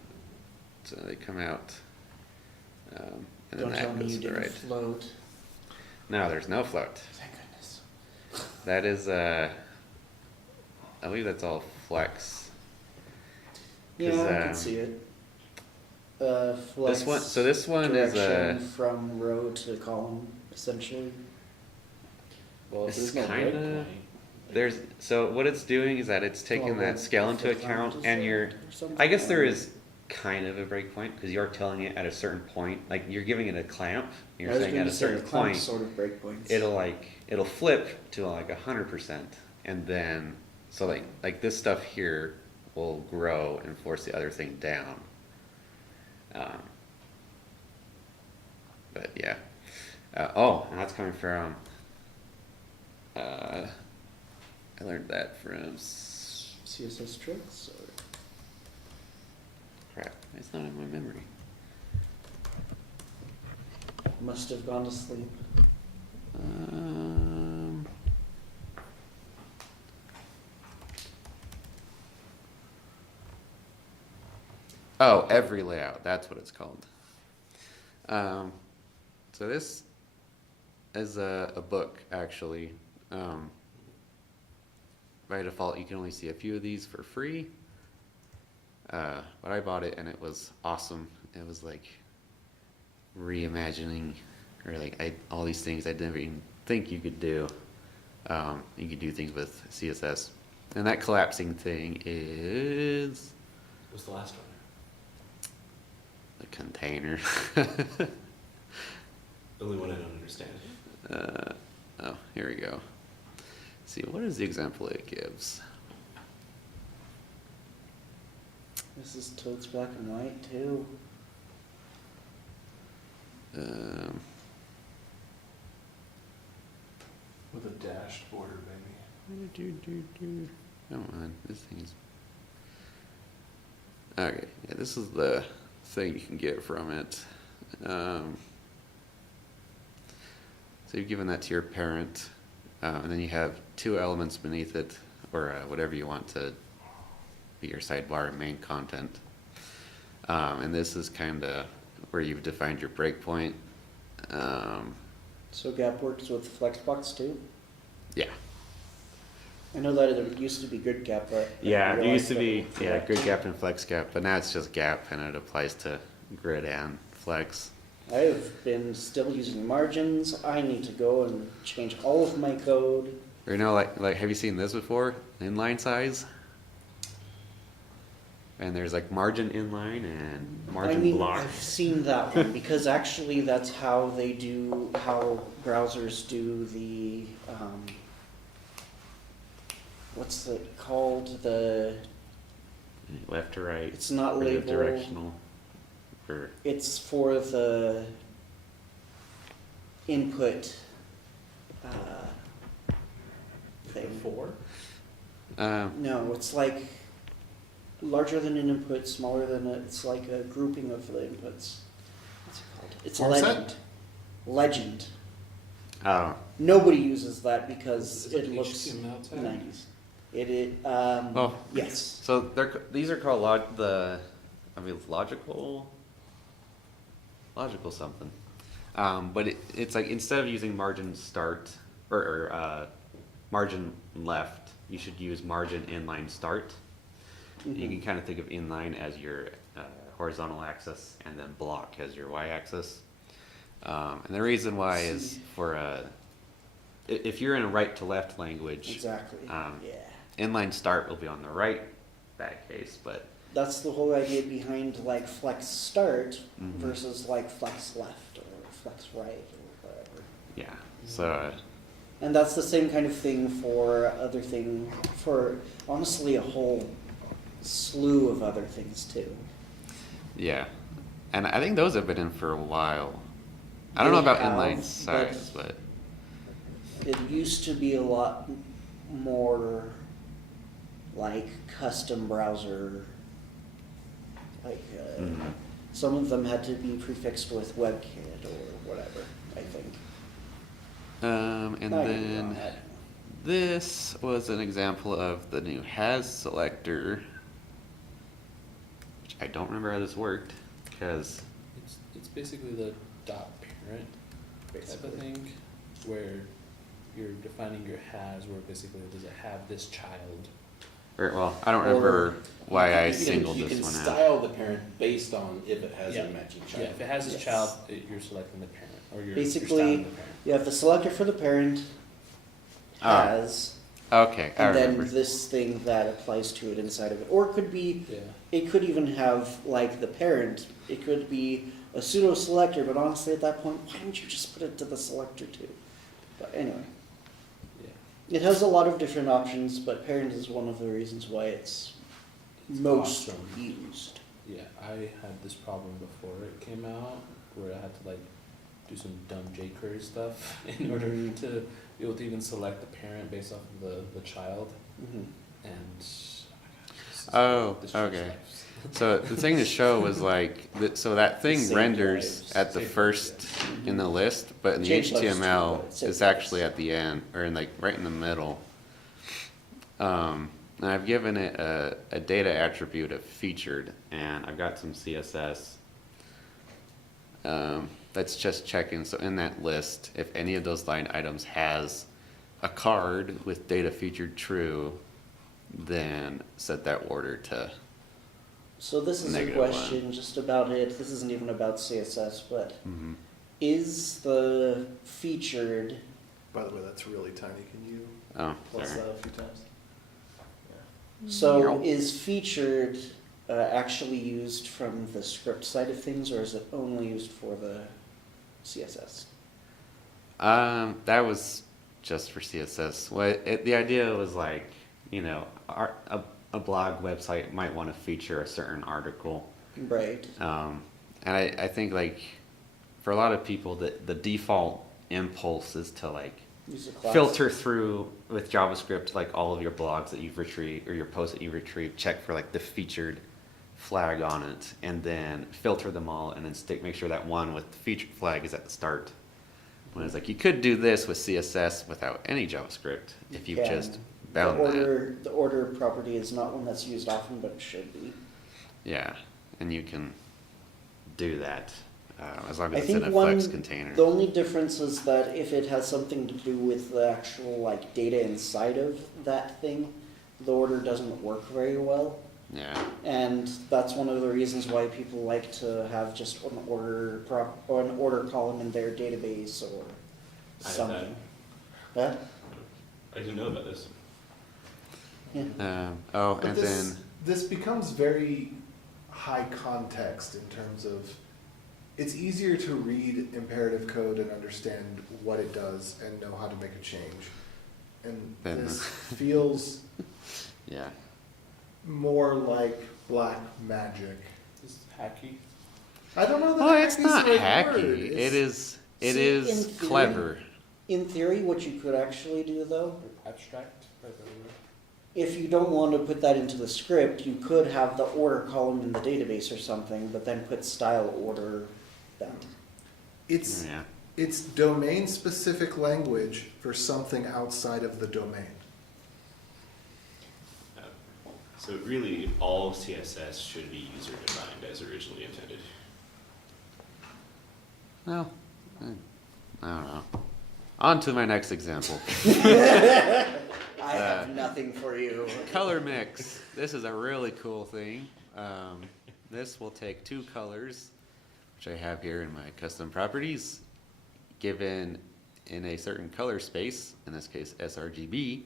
so they come out, and then Don't tell that me goes you to the didn't right. float. No, there's no float. Thank goodness. That is, I believe that's all flex. Yeah, 'Cause, I can see it. Flex This one, so this one is direction from row to column, essentially. Well, if It's there's no kinda- breakpoint, there's so what it's doing is that it's taking Well, that scale into if the account, font is and there you're. or something, I guess there or- is kind of a breakpoint because you're telling it at a certain point, like you're giving it a clamp. I You're was saying going at a to say the certain clamp point, sort of breakpoints. it'll flip to like 100%, and then so like this stuff here will grow and force the other thing down. But yeah. And that's coming from. I learned that from. CSS tricks. Or... Crap, it's not in my memory. Must have gone to sleep. Every layout. That's what it's called. So this is a book, actually. By default, you can only see a few of these for free. But I bought it, and it was awesome. It was like reimagining, or like all these things I didn't even think you could do. You could do things with CSS. And that collapsing thing is What's the last one? the container. The only one I don't understand. Here we go. Let's see, what is the example it gives? This is totes black and white too. With a dashed border, maybe. Come on, this thing is. Okay, yeah, this is the thing you can get from it. So you've given that to your parent, and then you have two elements beneath it, or whatever you want to be your sidebar and main content. And this is kind of where you've defined your breakpoint. So Gap works with Flexbox too. Yeah. I know that it used to be Good Gap, but Yeah, I there used to realized be that Grid Gap and Flex Gap, but now it's just Gap, and it applies to Grid and flex. I've been still using margins. I need to go and change all of my code. Or like have you seen this before? Inline size? And there's like margin inline and margin block. I've seen that one because actually that's how browsers do the, what's it called? Left to right. It's not or the labeled. directional. Or It's for the input thing. 4? No, it's like larger than an input, smaller than it's like a grouping of the inputs. What's it called? It's Form set? legend. Legend. oh, Nobody uses that because Is it it looks HTML tag? 90s. It Oh. yes. so these are called logical something. But it's like instead of using margin start or margin left, you should use margin inline start. You can kind of think of inline as your horizontal axis and then block as your y-axis. And the reason why is for if you're in a right to left language, Exactly. yeah. Yeah. Inline start will be on the right that case, but That's the whole idea behind like flex start Mhm. versus like flex left or flex right or whatever. yeah. So And that's the same kind of thing for for honestly a whole slew of other things too. yeah, and I think those have been in for a while. I don't know They about have, inline size, but It used to be a lot more like custom browser, like Mhm. some of them had to be prefixed with WebKit or whatever, I think. and I then don't know. this was an example of the new has selector, which I don't remember how this worked because It's basically the dot parent type of thing, where you're defining your has, where basically does it have this child? well, I don't remember why I singled You this can one out. style the parent based on if it has Yeah. a matching Yeah, child. if it has this Yes. child, you're selecting the parent, or you're Basically, styling the parent. You have the selector for the parent, Ah. has, Okay, I and then remember. this thing that applies to it inside of it. Or it could be, Yeah. it could even have like the parent, it could be a pseudo selector, but honestly at that point, why don't you just put it to the selector too? But anyway, Yeah. it has a lot of different options, but parent is one of the reasons why it's most awesome. used. Yeah, I had this problem before it came out, where I had to like do some dumb jQuery stuff in order Mhm. to be able to even select the parent based off of the child, Mhm. and this is- Oh, this okay. changed lives. So the thing to show was like, so that thing Saved renders lives. at the Saved first lives, in the list, but in the Changed lives too, HTML, but it saved it's actually lives. at the end, or in like right in the middle. And I've given it a data attribute of featured, and I've got some CSS. That's just checking, so in that list, if any of those line items has a card with data featured true, then set that order to So this is a Negative one. question just about it. This isn't even about CSS, but mhm. is the featured By the way, that's really tiny. Can you Oh, plus sorry. that a few times? so is featured actually used from the script side of things, or is it only used for the CSS? That was just for CSS. The idea was like, you know, a blog website might want to feature a certain article. Right. And I think like for a lot of people, the default impulse is to like Use a class. filter through with JavaScript like all of your blogs that you've retrieved or your posts that you retrieved, check for like the featured flag on it, and then filter them all, and then make sure that one with the featured flag is at the start. When it's like you could do this with CSS without any JavaScript if you can. just bound that. The order property is not one that's used often, but it should be. Yeah, and you can do that as long I as it's in think a Flex container. the only difference is that if it has something to do with the actual like data inside of that thing, the order doesn't work very well. Yeah. And that's one of the reasons why people like to have just an order column in their database or I have something. Huh? I didn't know about this. Yeah. But And then this becomes very high context in terms of it's easier to read imperative code and understand what it does and know how to make a change. And Then- this feels yeah. more like black magic. It's hacky. I don't know that Well, it's hacky's not the right hacky. word. It It's- is See, in theory- clever. In theory, what you could actually do though, Or abstract. if you don't want to put that into the script, you could have the order column in the database or something, but then put style order then. It's Yeah. it's domain specific language for something outside of the domain. So really, all of CSS should be user defined as originally intended. Well, I don't know. On to my next example. I have nothing for you. Color mix. This is a really cool thing. This will take two colors, which I have here in my custom properties, given in a certain color space, in this case sRGB,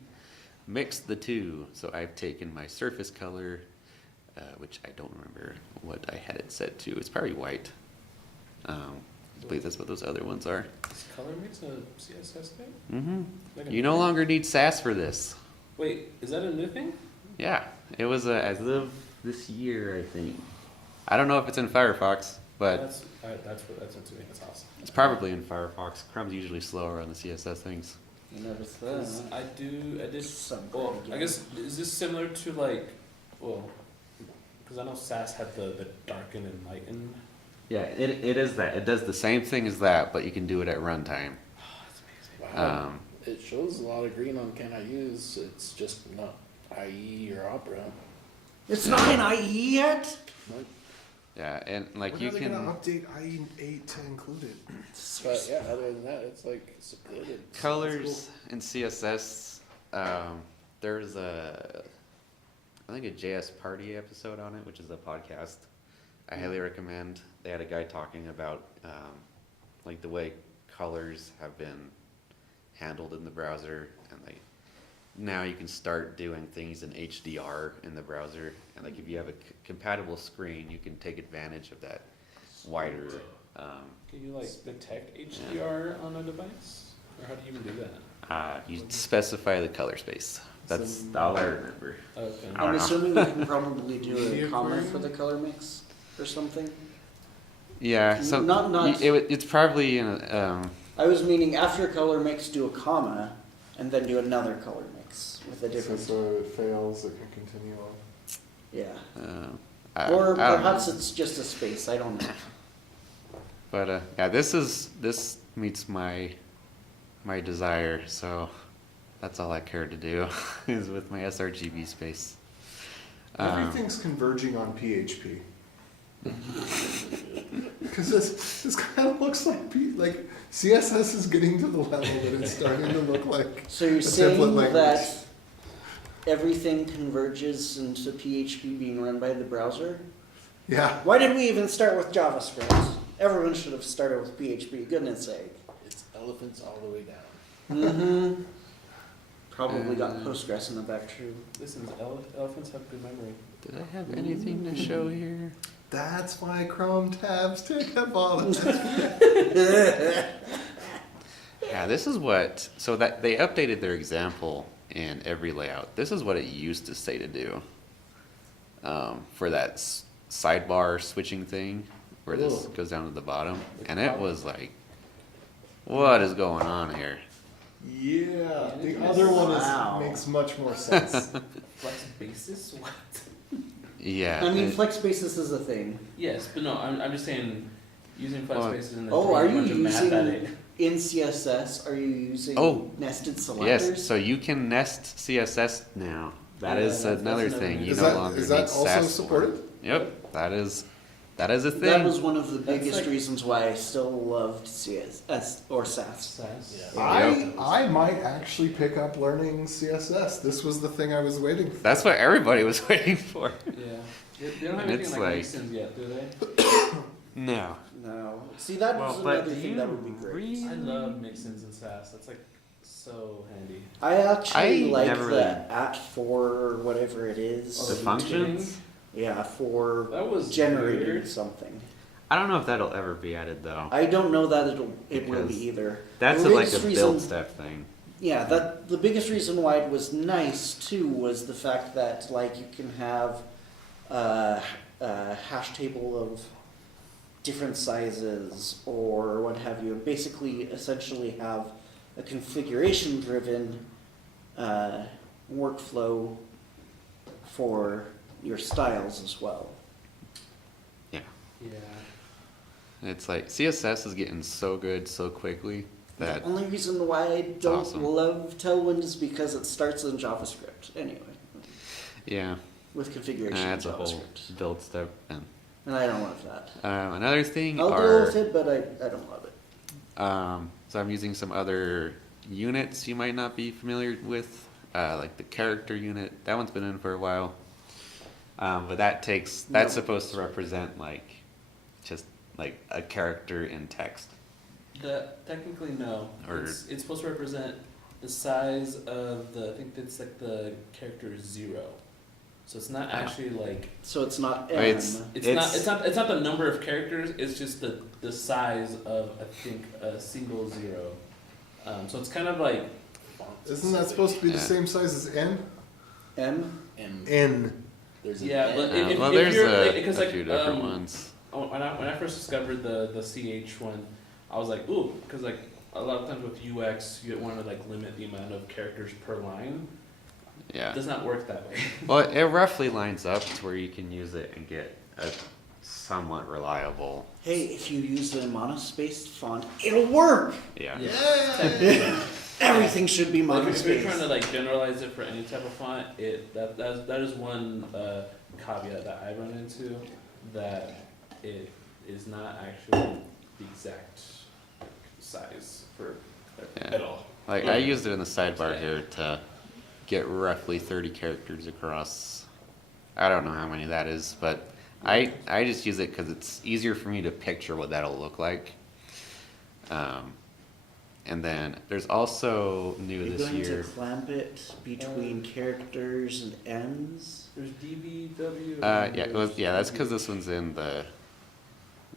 mix the two. So I've taken my surface color, which I don't remember what I had it set to. It's probably white. I believe that's what those other ones are. Is color mix a CSS thing? Mm-hmm. Like a You no thing? longer need SAS for this. Wait, is that a new thing? Yeah, it was as of this year, I think. I don't know if it's in Firefox, but that's assuming that's awesome. it's probably in Firefox. Chrome's usually slower on the CSS things. You noticed 'Cause that? I did. Some Well, kind of I guess is this similar to like, well, because I know SAS had the darken and lighten. Yeah, it is that. It does the same thing as that, but you can do it at runtime. Wow. Um, It shows a lot of green on Can I Use. It's just not IE or Opera. It's not in IE yet? Yeah, and like When you are they can. gonna update IE8 to include it? But yeah, other than that, it's like it's good. It's Colors in CSS, there's I think a JS Party episode on it, which is a podcast I highly recommend. They had a guy talking about like the way colors have been handled in the browser, and like now you can start doing things in HDR in the browser, and like if you have a compatible screen, you can take advantage of that wider. Can you like detect HDR on a device, or how do you even do that? You specify the color space. That's all I remember. Okay. I don't I'm know. assuming you can probably do Media a comment query? for the color mix or something. Yeah, so Not- it's probably in a, I was meaning after color mix, do a comma, and then do another color mix with a different. So it fails, it can continue on. Yeah. I Or don't know. perhaps it's just a space. I don't know. But yeah, this meets my desire, so that's all I care to do is with my sRGB space. Everything's converging on PHP. Because this kind of looks like CSS is getting to the level that it's starting to look like. So you're a saying template language. that everything converges into PHP being run by the browser? Yeah. Why did we even start with JavaScript? Everyone should have started with PHP, goodness sake. It's elephants all the way down. Mm-hmm. Probably got Postgres in the back too. Listen, elephants have good memory. Did I have anything to show here? That's why Chrome tabs take up all the time. Yeah, this is what, so that they updated their example in every layout. This is what it used to say to do for that sidebar switching thing where this Whoa. goes down to the bottom. And it was like, what is going on here? Yeah, the other one Wow. makes much more sense. Flex basis? What? Yeah. I mean, it- flex basis is a thing. Yes, but no, I'm just saying using flex Well, basis and then Oh, throwing are a you bunch of math at it. using in CSS? Are you using Oh, nested selectors? Yes, so you can nest CSS now. That Yeah, is that's another another thing. new- You Is no that longer is need that also SAS for. supported? Yep, that is That is a thing. That was one of the That's biggest like- reasons why I still loved CSS or SAS. SAS. Yeah. I might actually pick up learning CSS. This was the thing I was waiting for. That's what everybody was waiting for. Yeah. They don't have And anything it's like like- Mixins yet, do they? No. No, see that was another thing that would be great. I love Mixins and SAS. That's like so handy. I actually I like never the really- @for whatever it is. Oh, The functions? Yeah, for That was generating weird. something. I don't know if that'll ever be added though. I don't know that it will Because be either. That's The like a biggest build reason- step thing. Yeah, that the biggest reason why it was nice too was the fact that like you can have a hash table of different sizes or what have you, and basically essentially have a configuration driven workflow for your styles as well. Yeah. Yeah. It's like CSS is getting so good so quickly that The only reason why I don't awesome. love Tailwind is because it starts in JavaScript anyway, yeah, with configuration in that's a whole JavaScript. build step. And And I don't love that. another thing I'll deal are with it, but I don't love it. so I'm using some other units you might not be familiar with, like the character unit. That one's been in for a while, but that's No. supposed to represent like just like a character in text. Technically no. Or- It's supposed to represent the size of I think it's like the character 0. So it's not Ah. actually like So it's not M. it's not the number of characters. It's just the size of I think a single 0. So it's kind of like. Isn't that supposed to be the Yeah. same size as N? M. N. There's Yeah, but if well, there's you're, a, like, because, a like, few different ones. when I first discovered the CH one, I was like, ooh, because like a lot of times with UX, you want to like limit the amount of characters per line. Yeah. It does not work that way. Well, it roughly lines up to where you can use it and get a somewhat reliable. Hey, if you use the monospaced font, it'll work. Yeah. Everything should be Like, if you're trying to monospaced. like generalize it for any type of font, that is one caveat that I run into, that it is not actually the exact size for Yeah. at all. Like I used it in the sidebar here to get roughly 30 characters across. I don't know how many that is, but I just use it because it's easier for me to picture what that'll look like. And then there's also new You're this going year. to clamp it between characters and M's. There's DBW. Yeah, that's because this one's in the.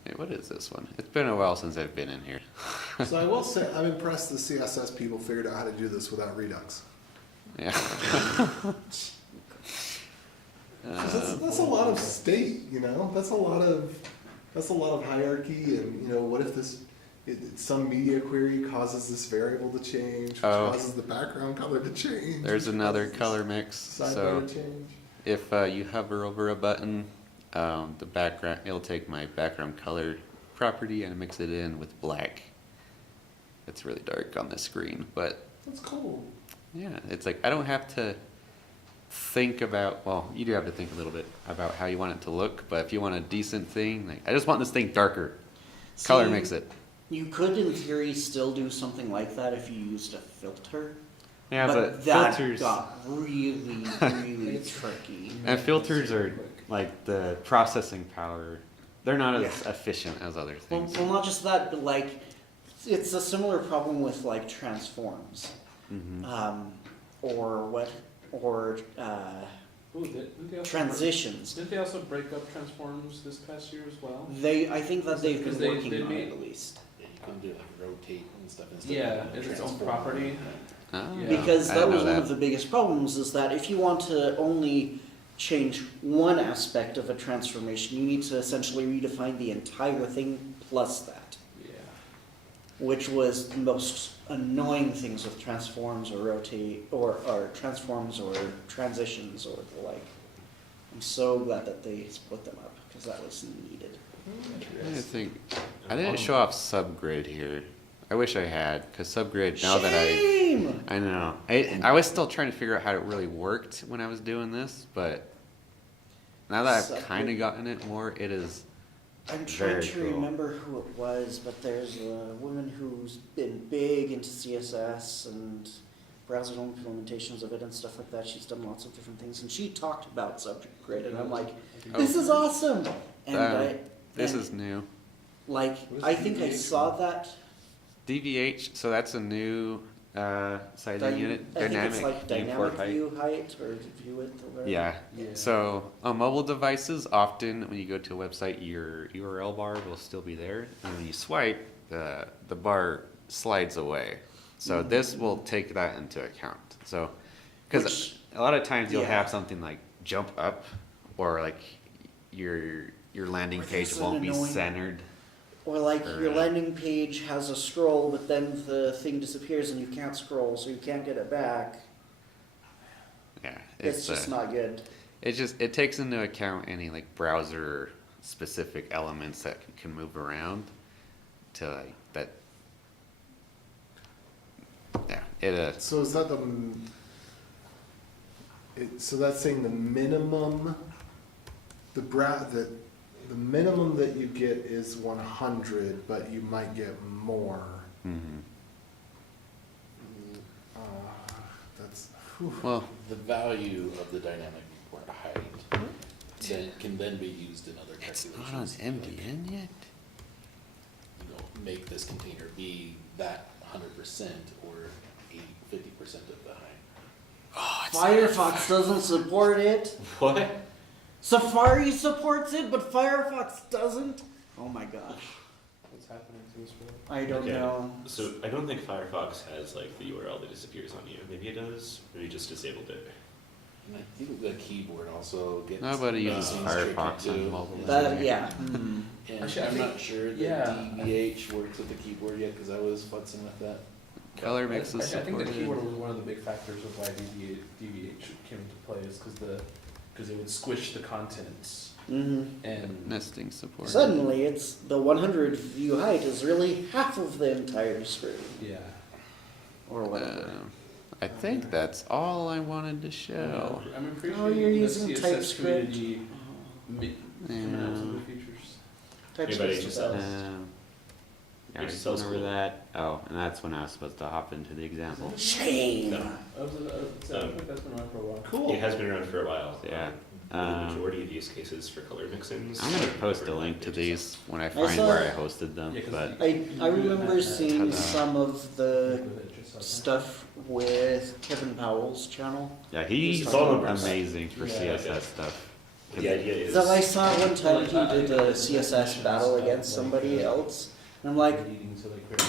Wait, what is this one? It's been a while since I've been in here. So I will say, I'm impressed the CSS people figured out how to do this without Redux. Yeah. 'Cause that's a lot of state, you know. That's a lot of hierarchy, and you know, what if some media query causes this variable to change, which causes the background color to change. There's which another causes color mix. sidebar So to change. if you hover over a button, the background, it'll take my background color property and mix it in with black. It's really dark on the screen, but That's cool. yeah, it's like I don't have to think about. Well, you do have to think a little bit about how you want it to look, but if you want a decent thing, like I just want this thing darker. Color See, makes it. You could, in theory, still do something like that if you used a filter. Yeah, but that filters got really, really tricky. and filters are like the processing power. They're not as efficient as other Well, things. well, not just that, but like, it's a similar problem with like transforms, or Ooh, didn't they also transitions. Didn't they also break up transforms this past year as well? I think that they've been Because they working on made- it at least. Yeah, you can do like rotate and stuff instead Yeah, of it's its own transform. property. Oh, Yeah. Because I that didn't was know one of the biggest problems, is that if you want to only change one aspect of a transformation, you need to essentially redefine the entire thing plus that, Yeah. which was the most annoying things with transforms or rotate or transforms or transitions or the like. I'm so glad that they split them up because that was needed. I didn't show off subgrid here. I wish I had, because subgrid, now that Shame! I know. I was still trying to figure out how it really worked when I was doing this, but now that I've kind Subgrid. of gotten it more, it is I'm trying Very to cool. remember who it was, but there's a woman who's been big into CSS and browser implementations of it and stuff like that. She's done lots of different things, and she talked about Subject Grid, and I'm like, this is awesome. And This and, is new. like, What is I think I DVH? saw that. DVH, so that's a new sizing unit. I think it's like viewport dynamic height. view height or view width or whatever. Yeah. Yeah. So on mobile devices, often when you go to a website, your URL bar will still be there, and when you swipe, the bar slides away. So this will take that into account. So, because Which- a lot of times you'll yeah. have something like jump up, or like your landing Or page there's won't an be annoying- centered. Or like Or, your landing page has a scroll, but then the thing disappears and you can't scroll, so you can't get it back. Yeah, It's just not good. it takes into account any like browser specific elements that can move around to like that. Yeah, it So is that so that's saying the minimum, the minimum that you get is 100, but you might get more. mhm. That's, whew. Well, The value of the dynamic viewport height can then be used in other it's calculations. not on like, MDN yet. Make this container be that 100% or 50% of the height. Firefox doesn't support it. What? Safari supports it, but Firefox doesn't. Oh my gosh. What's happening to this world? I don't Okay. know. So I don't think Firefox has like the URL that disappears on you. Maybe it does, or you just disabled it. And I think the keyboard also gets. Nobody uses things Firefox tricky on too. mobile. That, yeah. And Actually, I I'm think- not sure that yeah. DVH works with the keyboard yet because I was futzing with that. Color mix is I think the supported. keyboard was one of the big factors of why DVH came into play, is because it would squish the contents and Nesting support. Suddenly, it's the 100 view height is really half of the entire screen, yeah. or whatever. I think that's all I wanted to show. I'm Oh, appreciating you're the using CSS TypeScript. community coming out with some new features. Anybody TypeScript just stuff. Yeah, it sells cool. that. Oh, and that's when I was supposed to hop into the example. Shame. No. I think that's been around for a while. Cool. It has been around for a while. Yeah. The majority of use cases for color mixins. I'm gonna post a link to these when I find saw- where I hosted them, Yeah, 'cause but I remember seeing Ta-da. some of the With it, just like that. stuff with Kevin Powell's channel. yeah, he's It's all numbers. amazing for Yeah. CSS stuff. The idea is. So I saw one time he did a CSS battle against somebody else, and I'm like, Needing to like create